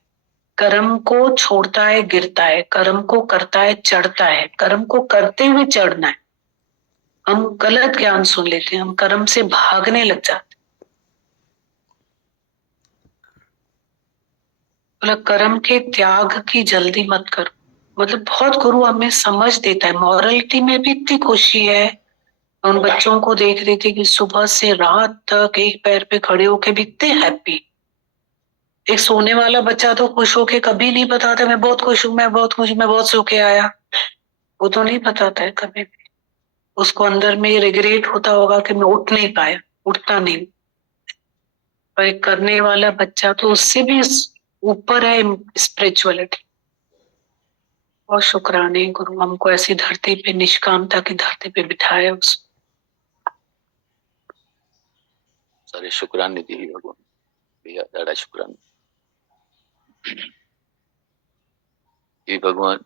कर्म को छोड़ता है गिरता है, कर्म को करता है चढ़ता है, कर्म को करते हुए चढ़ना है। हम गलत ज्ञान सुन लेते हैं, हम कर्म से भागने लग जाते। बोला कर्म के त्याग की जल्दी मत करो। मतलब बहुत गुरु हमें समझ देता है। मॉरलिटी में भी इतनी खुशी है। उन बच्चों को देख रही थी कि सुबह से रात तक एक पैर पे खड़े होके भी इतने हैप्पी। एक सोने वाला बच्चा तो खुश होके कभी नहीं बताता मैं बहुत खुश हूं, मैं बहुत खुश हूं, मैं बहुत सो के आया। वो तो नहीं बताता है कभी भी। उसको अंदर में रिग्रेट होता होगा कि मैं उठ नहीं पाया, उठता नहीं। पर एक करने वाला बच्चा तो उससे भी ऊपर है स्पिरिचुअलिटी। बहुत शुक्राने गुरु, हमको ऐसी धरती पे, निष्कामता की धरती पे बिठाया। उस सारे शुक्राने दी भगवान, भैया ज़्यादा शुक्राने। ये भगवान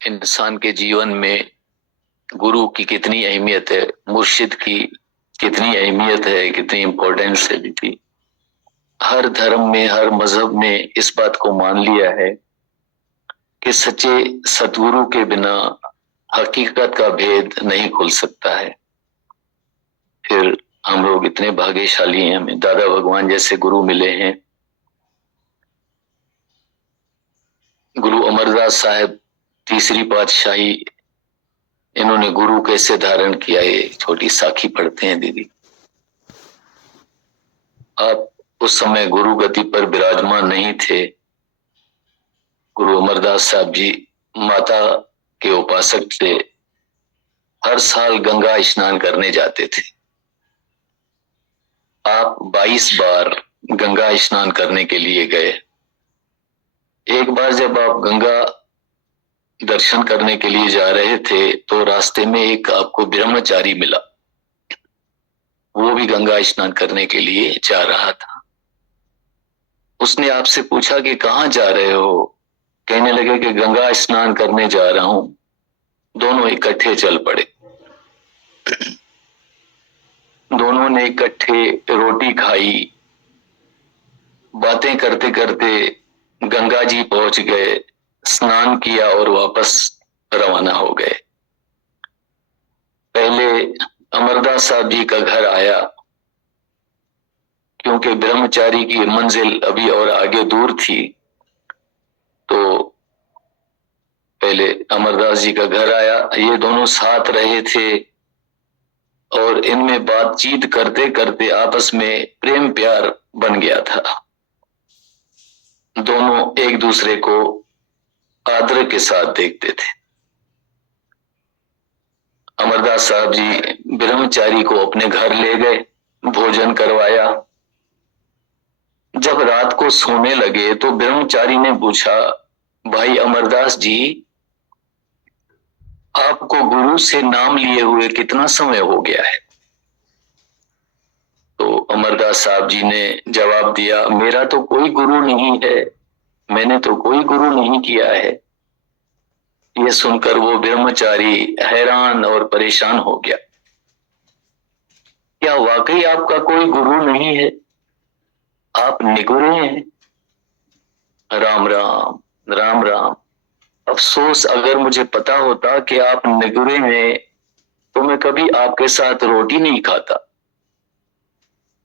इंसान के जीवन में गुरु की कितनी अहमियत है, मुर्शिद की कितनी अहमियत है, कितनी इम्पोर्टेंस है दीदी। हर धर्म में, हर मजहब ने इस बात को मान लिया है कि सच्चे सतगुरु के बिना हकीकत का भेद नहीं खुल सकता है। फिर हम लोग इतने भाग्यशाली हैं, हमें दादा भगवान जैसे गुरु मिले हैं। गुरु अमरदास साहब तीसरी पातशाही, इन्होंने गुरु कैसे धारण किया, ये छोटी साखी पढ़ते हैं दीदी। आप उस समय गुरु गति पर विराजमान नहीं थे। गुरु अमरदास साहब जी माता के उपासक थे, हर साल गंगा स्नान करने जाते थे। आप 22 बार गंगा स्नान करने के लिए गए। एक बार जब आप गंगा दर्शन करने के लिए जा रहे थे तो रास्ते में एक आपको ब्रह्मचारी मिला, वो भी गंगा स्नान करने के लिए जा रहा था। उसने आपसे पूछा कि कहाँ जा रहे हो? कहने लगे कि गंगा स्नान करने जा रहा हूं। दोनों इकट्ठे चल पड़े। दोनों ने इकट्ठे रोटी खाई, बातें करते करते गंगा जी पहुंच गए, स्नान किया और वापस रवाना हो गए। पहले अमरदास साहब जी का घर आया, क्योंकि ब्रह्मचारी की मंजिल अभी और आगे दूर थी, तो पहले अमरदास जी का घर आया। ये दोनों साथ रहे थे और इनमें बातचीत करते करते आपस में प्रेम प्यार बन गया था। दोनों एक दूसरे को आदर के साथ देखते थे। अमरदास साहब जी ब्रह्मचारी को अपने घर ले गए, भोजन करवाया। जब रात को सोने लगे तो ब्रह्मचारी ने पूछा, भाई अमरदास जी, आपको गुरु से नाम लिए हुए कितना समय हो गया है? तो अमरदास साहब जी ने जवाब दिया, मेरा तो कोई गुरु नहीं है, मैंने तो कोई गुरु नहीं किया है। यह सुनकर वो ब्रह्मचारी हैरान और परेशान हो गया। क्या वाकई आपका कोई गुरु नहीं है? आप निगुरे हैं? राम राम राम राम। अफसोस, अगर मुझे पता होता कि आप निगुरे हैं तो मैं कभी आपके साथ रोटी नहीं खाता।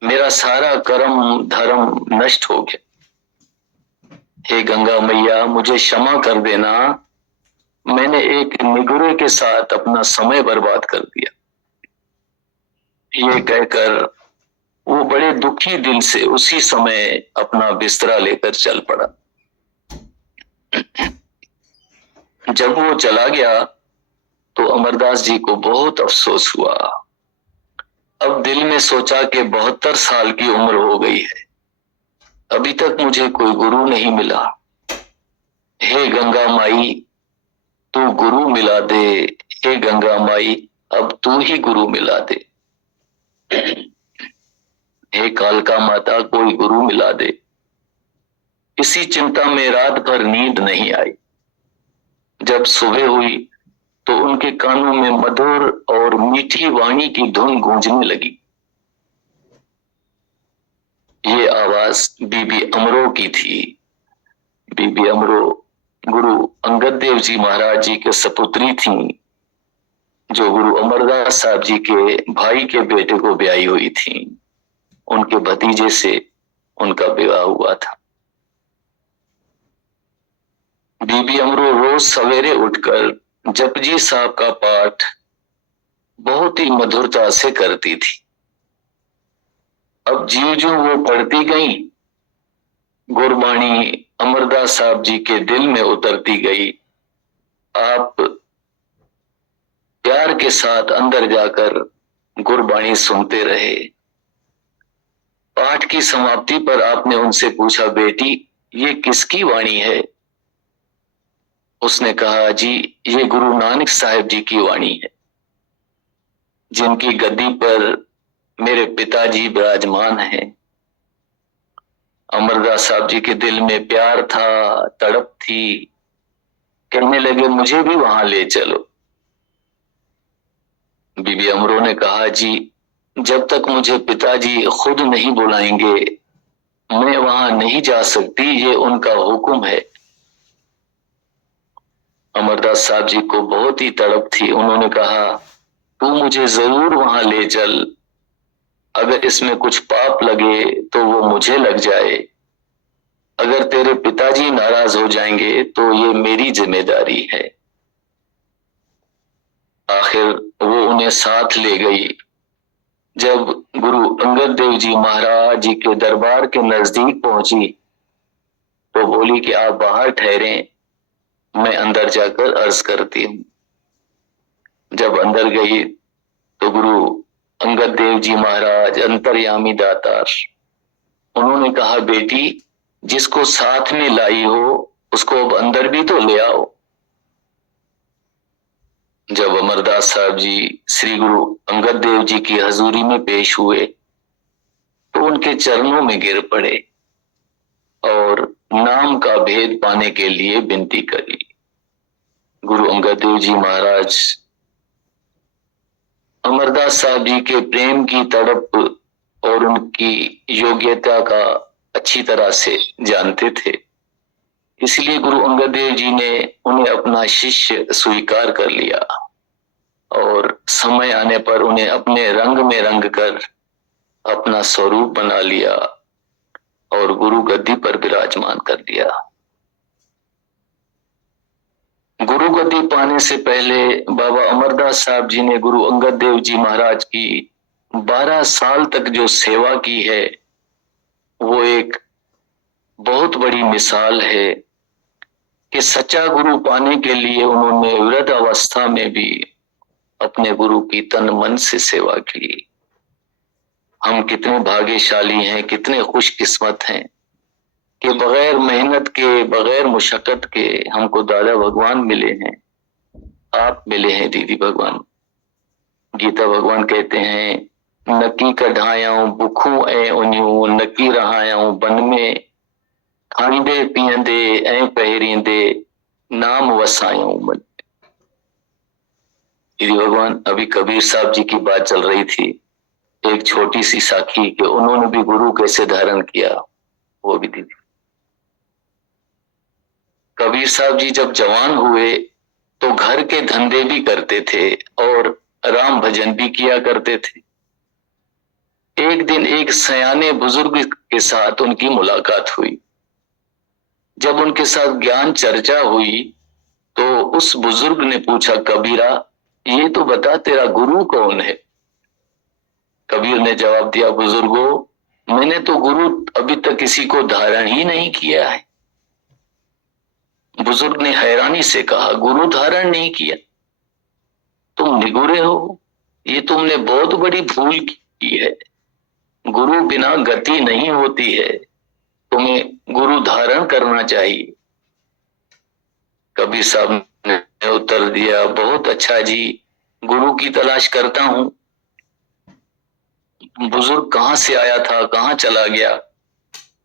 मेरा सारा कर्म धर्म नष्ट हो गया। हे गंगा मैया, मुझे क्षमा कर देना, मैंने एक निगुरे के साथ अपना समय बर्बाद कर दिया। ये कहकर वो बड़े दुखी दिल से उसी समय अपना बिस्तरा लेकर चल पड़ा। जब वो चला गया तो अमरदास जी को बहुत अफसोस हुआ। अब दिल में सोचा कि 72 साल की उम्र हो गई है, अभी तक मुझे कोई गुरु नहीं मिला। हे गंगा माई, तू गुरु मिला दे। हे गंगा माई, अब तू ही गुरु मिला दे। हे कालका माता, कोई गुरु मिला दे। इसी चिंता में रात भर नींद नहीं आई। जब सुबह हुई तो उनके कानों में मधुर और मीठी वाणी की धुन गूंजने लगी। ये आवाज बीबी अमरो की थी। बीबी अमरो गुरु अंगद देव जी महाराज जी के सपुत्री थी, जो गुरु अमरदास साहब जी के भाई के बेटे को ब्याही हुई थी। उनके भतीजे से उनका विवाह हुआ था। बीबी अमरो रोज सवेरे उठकर जपजी साहब का पाठ बहुत ही मधुरता से करती थी। अब ज्यों ज्यों वो पढ़ती गई, गुरबाणी अमरदास साहब जी के दिल में उतरती गई। आप प्यार के साथ अंदर जाकर गुरबाणी सुनते रहे। पाठ की समाप्ति पर आपने उनसे पूछा, बेटी ये किसकी वाणी है? उसने कहा, जी ये गुरु नानक साहिब जी की वाणी है, जिनकी गद्दी पर मेरे पिताजी विराजमान हैं। अमरदास साहब जी के दिल में प्यार था, तड़प थी। कहने लगे, मुझे भी वहां ले चलो। बीबी अमरो ने कहा, जी जब तक मुझे पिताजी खुद नहीं बुलाएंगे मैं वहां नहीं जा सकती, ये उनका हुक्म है। अमरदास साहब जी को बहुत ही तड़प थी। उन्होंने कहा, तू मुझे जरूर वहां ले चल, अगर इसमें कुछ पाप लगे तो वो मुझे लग जाए, अगर तेरे पिताजी नाराज हो जाएंगे तो ये मेरी जिम्मेदारी है। आखिर वो उन्हें साथ ले गई। जब गुरु अंगद देव जी महाराज जी के दरबार के नजदीक पहुंची तो बोली कि आप बाहर ठहरे, मैं अंदर जाकर अर्ज करती हूँ। जब अंदर गई तो गुरु अंगद देव जी महाराज अंतर्यामी दातार, उन्होंने कहा, बेटी जिसको साथ में लाई हो उसको अब अंदर भी तो ले आओ। जब अमरदास साहब जी श्री गुरु अंगद देव जी की हजूरी में पेश हुए तो उनके चरणों में गिर पड़े और नाम का भेद पाने के लिए विनती करी। गुरु अंगद देव जी महाराज अमरदास साहब जी के प्रेम की तड़प और उनकी योग्यता का अच्छी तरह से जानते थे, इसलिए गुरु अंगद देव जी ने उन्हें अपना शिष्य स्वीकार कर लिया और समय आने पर उन्हें अपने रंग में रंग कर अपना स्वरूप बना लिया और गुरु गद्दी पर विराजमान कर दिया। गुरु गद्दी पाने से पहले बाबा अमरदास साहब जी ने गुरु अंगद देव जी महाराज की 12 साल तक जो सेवा की है वो एक बहुत बड़ी मिसाल है कि सच्चा गुरु पाने के लिए उन्होंने वृद्ध अवस्था में भी अपने गुरु की तन मन से सेवा की। हम कितने भाग्यशाली हैं, कितने खुशकिस्मत हैं कि बगैर मेहनत के, बगैर मुशक्कत के हमको दादा भगवान मिले हैं, आप मिले हैं दीदी भगवान। गीता भगवान कहते हैं, नकी कढ़ायाऊं बुखू ए उन्यूं, नकी रहायाऊं बन में, खांदे पींदे ऐ पहिरींदे, नाम वसायूं मन। दीदी भगवान, अभी कबीर साहब जी की बात चल रही थी, एक छोटी सी साखी कि उन्होंने भी गुरु कैसे धारण किया, वो भी दीदी। कबीर साहब जी जब जवान हुए तो घर के धंधे भी करते थे और राम भजन भी किया करते थे। एक दिन एक सयाने बुजुर्ग के साथ उनकी मुलाकात हुई। जब उनके साथ ज्ञान चर्चा हुई तो उस बुजुर्ग ने पूछा, कबीरा ये तो बता तेरा गुरु कौन है? कबीर ने जवाब दिया, बुजुर्गो मैंने तो गुरु अभी तक किसी को धारण ही नहीं किया है। बुजुर्ग ने हैरानी से कहा, गुरु धारण नहीं किया? तुम निगुरे हो, ये तुमने बहुत बड़ी भूल की है। गुरु बिना गति नहीं होती है, तुम्हें गुरु धारण करना चाहिए। कबीर साहब ने उत्तर दिया, बहुत अच्छा जी, गुरु की तलाश करता हूं। बुजुर्ग कहां से आया था, कहां चला गया,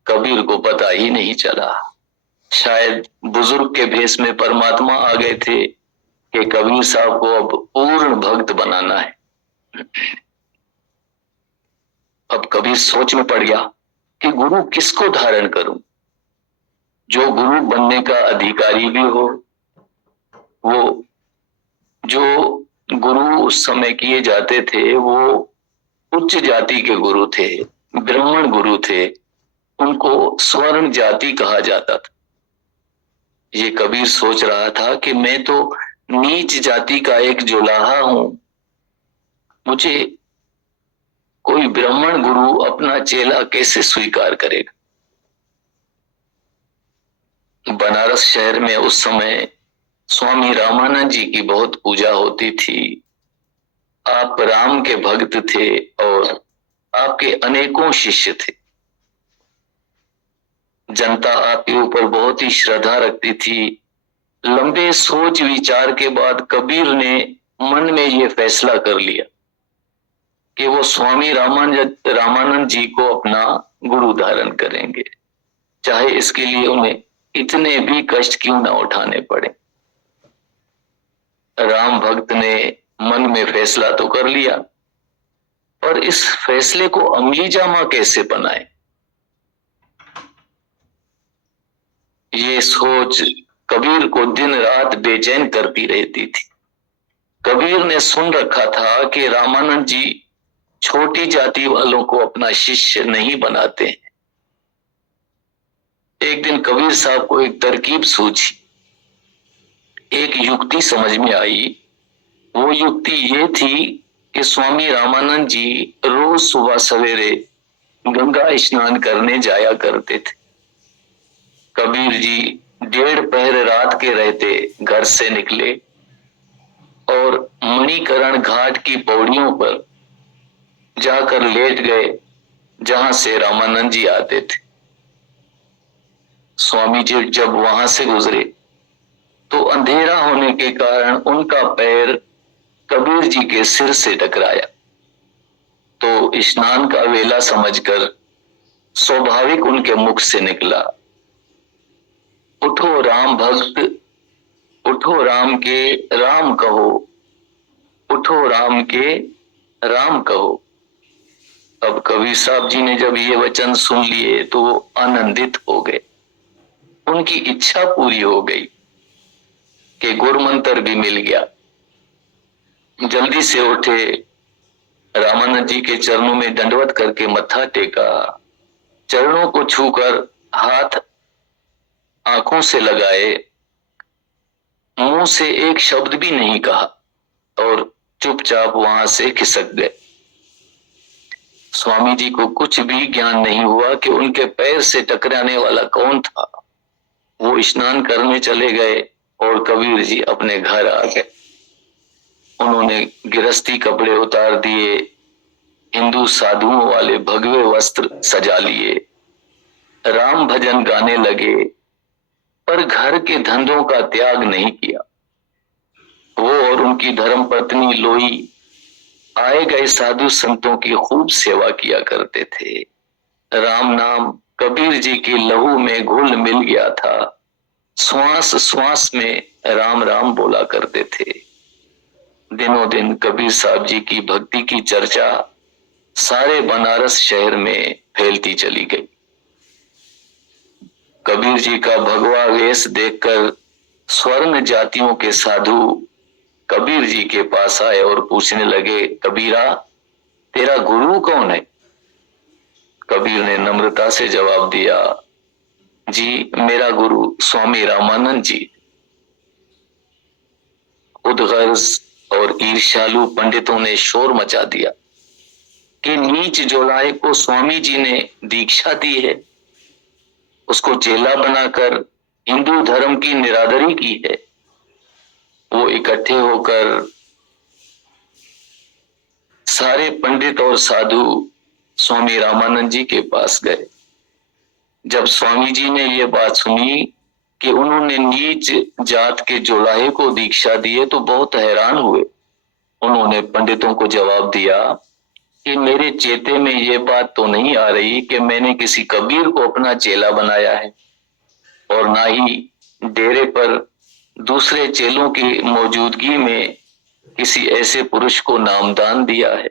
कबीर को पता ही नहीं चला। शायद बुजुर्ग के भेष में परमात्मा आ गए थे कि कबीर साहब को अब पूर्ण भक्त बनाना है। अब कबीर सोच में पड़ गया कि गुरु किसको धारण करूं, जो गुरु बनने का अधिकारी भी हो। वो जो गुरु उस समय किए जाते थे वो उच्च जाति के गुरु थे, ब्राह्मण गुरु थे, उनको स्वर्ण जाति कहा जाता था। ये कबीर सोच रहा था कि मैं तो नीच जाति का एक जुलाहा हूं, मुझे कोई ब्राह्मण गुरु अपना चेला कैसे स्वीकार करेगा। बनारस शहर में उस समय स्वामी रामानंद जी की बहुत पूजा होती थी। आप राम के भक्त थे और आपके अनेकों शिष्य थे। जनता आपके ऊपर बहुत ही श्रद्धा रखती थी। लंबे सोच विचार के बाद कबीर ने मन में यह फैसला कर लिया कि वो स्वामी रामानंद जी को अपना गुरु धारण करेंगे, चाहे इसके लिए उन्हें इतने भी कष्ट क्यों ना उठाने पड़े। राम भक्त ने मन में फैसला तो कर लिया, और इस फैसले को अमली जामा कैसे बनाए, ये सोच कबीर को दिन रात बेचैन करती रहती थी। कबीर ने सुन रखा था कि रामानंद जी छोटी जाति वालों को अपना शिष्य नहीं बनाते। एक दिन कबीर साहब को एक तरकीब सूझी, एक युक्ति समझ में आई। वो युक्ति ये थी कि स्वामी रामानंद जी रोज सुबह सवेरे गंगा स्नान करने जाया करते थे। कबीर जी 1.5 पहर रात के रहते घर से निकले और मणिकरण घाट की पौड़ियों पर जाकर लेट गए जहां से रामानंद जी आते थे। स्वामी जी जब वहां से गुजरे तो अंधेरा होने के कारण उनका पैर कबीर जी के सिर से टकराया। तो स्नान का वेला समझकर स्वाभाविक उनके मुख से निकला, उठो राम भक्त, उठो राम के राम कहो, उठो राम के राम कहो। अब कबीर साहब जी ने जब ये वचन सुन लिए तो वो आनंदित हो गए। उनकी इच्छा पूरी हो गई कि गुरु मंत्र भी मिल गया। जल्दी से उठे, रामानंद जी के चरणों में दंडवत करके मत्था टेका, चरणों को छूकर हाथ आंखों से लगाए, मुंह से एक शब्द भी नहीं कहा और चुपचाप वहां से खिसक गए। स्वामी जी को कुछ भी ज्ञान नहीं हुआ कि उनके पैर से टकराने वाला कौन था। वो स्नान करने चले गए और कबीर जी अपने घर आ गए। उन्होंने गृहस्थी कपड़े उतार दिए, हिंदू साधुओं वाले भगवे वस्त्र सजा लिए, राम भजन गाने लगे, पर घर के धंधों का त्याग नहीं किया। वो और उनकी धर्मपत्नी लोई आए गए साधु संतों की खूब सेवा किया करते थे। राम नाम कबीर जी की लहू में घुल मिल गया था। श्वास श्वास में राम राम बोला करते थे। दिनों दिन कबीर साहब जी की भक्ति की चर्चा सारे बनारस शहर में फैलती चली गई। कबीर जी का भगवा वेश देखकर स्वर्ण जातियों के साधु कबीर जी के पास आए और पूछने लगे, कबीरा तेरा गुरु कौन है? कबीर ने नम्रता से जवाब दिया, जी मेरा गुरु स्वामी रामानंद जी। उदगर्ज और ईर्ष्यालु पंडितों ने शोर मचा दिया कि नीच जोलाए को स्वामी जी ने दीक्षा दी है, उसको चेला बनाकर हिंदू धर्म की निरादरी की है। वो इकट्ठे होकर सारे पंडित और साधु स्वामी रामानंद जी के पास गए। जब स्वामी जी ने ये बात सुनी कि उन्होंने नीच जात के जोलाहे को दीक्षा दी है तो बहुत हैरान हुए। उन्होंने पंडितों को जवाब दिया कि मेरे चेते में ये बात तो नहीं आ रही कि मैंने किसी कबीर को अपना चेला बनाया है और ना ही डेरे पर दूसरे चेलों की मौजूदगी में किसी ऐसे पुरुष को नामदान दिया है।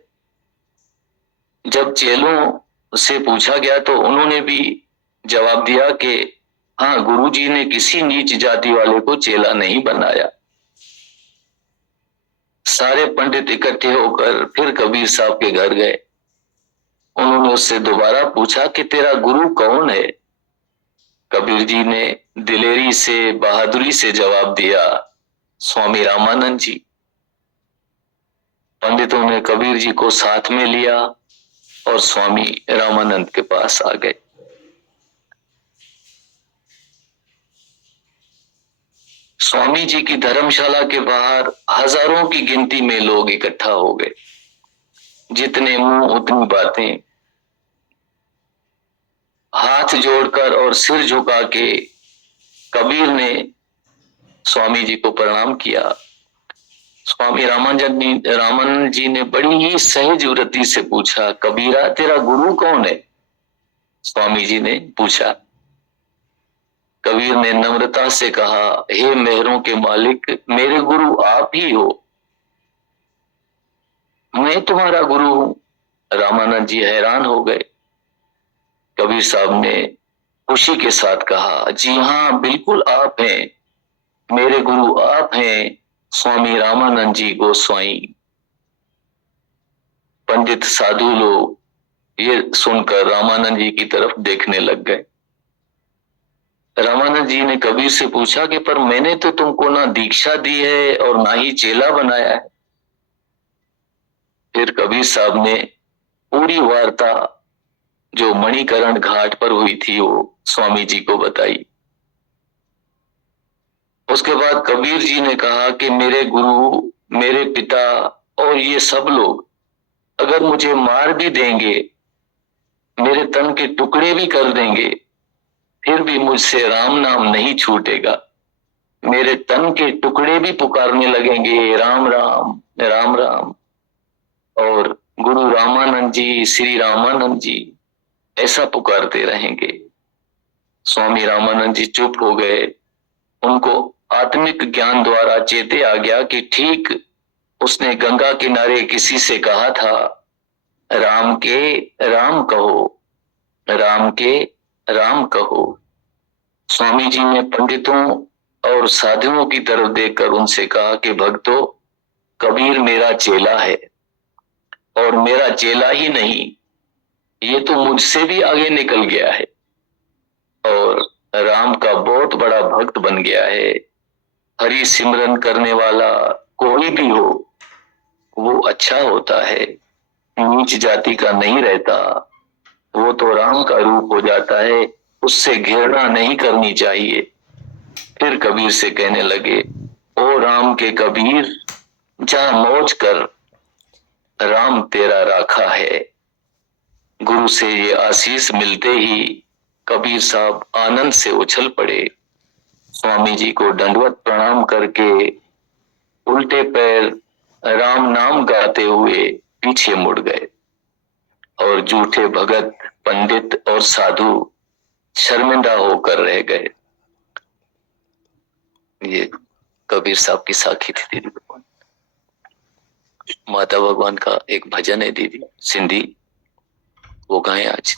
जब चेलों से पूछा गया तो उन्होंने भी जवाब दिया कि हाँ, गुरुजी ने किसी नीच जाति वाले को चेला नहीं बनाया। सारे पंडित इकट्ठे होकर फिर कबीर साहब के घर गए। उन्होंने उससे दोबारा पूछा कि तेरा गुरु कौन है? कबीर जी ने दिलेरी से, बहादुरी से जवाब दिया, स्वामी रामानंद जी। पंडितों ने कबीर जी को साथ में लिया और स्वामी रामानंद के पास आ गए। स्वामी जी की धर्मशाला के बाहर हजारों की गिनती में लोग इकट्ठा हो गए। जितने मुंह उतनी बातें। हाथ जोड़कर और सिर झुका के कबीर ने स्वामी जी को प्रणाम किया। स्वामी रामानंद जी ने बड़ी ही सहज वृत्ति से पूछा, कबीरा तेरा गुरु कौन है? स्वामी जी ने पूछा। कबीर ने नम्रता से कहा, हे मेहरों के मालिक, मेरे गुरु आप ही हो, मैं तुम्हारा गुरु हूं। रामानंद जी हैरान हो गए। कबीर साहब ने खुशी के साथ कहा, जी हाँ, बिल्कुल आप हैं, मेरे गुरु आप हैं, स्वामी रामानंद जी गोस्वाई। पंडित साधु लोग ये सुनकर रामानंद जी की तरफ देखने लग गए। रामानंद जी ने कबीर से पूछा कि पर मैंने तो तुमको ना दीक्षा दी है और ना ही चेला बनाया है। फिर कबीर साहब ने पूरी वार्ता जो मणिकरण घाट पर हुई थी वो स्वामी जी को बताई। उसके बाद कबीर जी ने कहा कि मेरे गुरु, मेरे पिता और ये सब लोग अगर मुझे मार भी देंगे, मेरे तन के टुकड़े भी कर देंगे, फिर भी मुझसे राम नाम नहीं छूटेगा। मेरे तन के टुकड़े भी पुकारने लगेंगे, राम राम राम राम। और गुरु रामानंद जी, श्री रामानंद जी ऐसा पुकारते रहेंगे। स्वामी रामानंद जी चुप हो गए। उनको आत्मिक ज्ञान द्वारा चेते आ गया कि ठीक उसने गंगा किनारे किसी से कहा था, राम के राम कहो, राम के राम कहो। स्वामी जी ने पंडितों और साधुओं की तरफ देखकर उनसे कहा कि भक्तों, कबीर मेरा चेला है, और मेरा चेला ही नहीं, ये तो मुझसे भी आगे निकल गया है और राम का बहुत बड़ा भक्त बन गया है। हरि सिमरन करने वाला कोई भी हो वो अच्छा होता है, नीच जाति का नहीं रहता, वो तो राम का रूप हो जाता है, उससे घृणा नहीं करनी चाहिए। फिर कबीर से कहने लगे, ओ राम के कबीर, जा मौज कर, राम तेरा राखा है। गुरु से ये आशीष मिलते ही कबीर साहब आनंद से उछल पड़े, स्वामी जी को दंडवत प्रणाम करके उल्टे पैर राम नाम गाते हुए पीछे मुड़ गए और झूठे भगत, पंडित और साधु शर्मिंदा होकर रह गए। ये कबीर साहब की साखी थी दीदी भगवान। माता भगवान का एक भजन है दीदी, सिंधी, वो गाएं आज।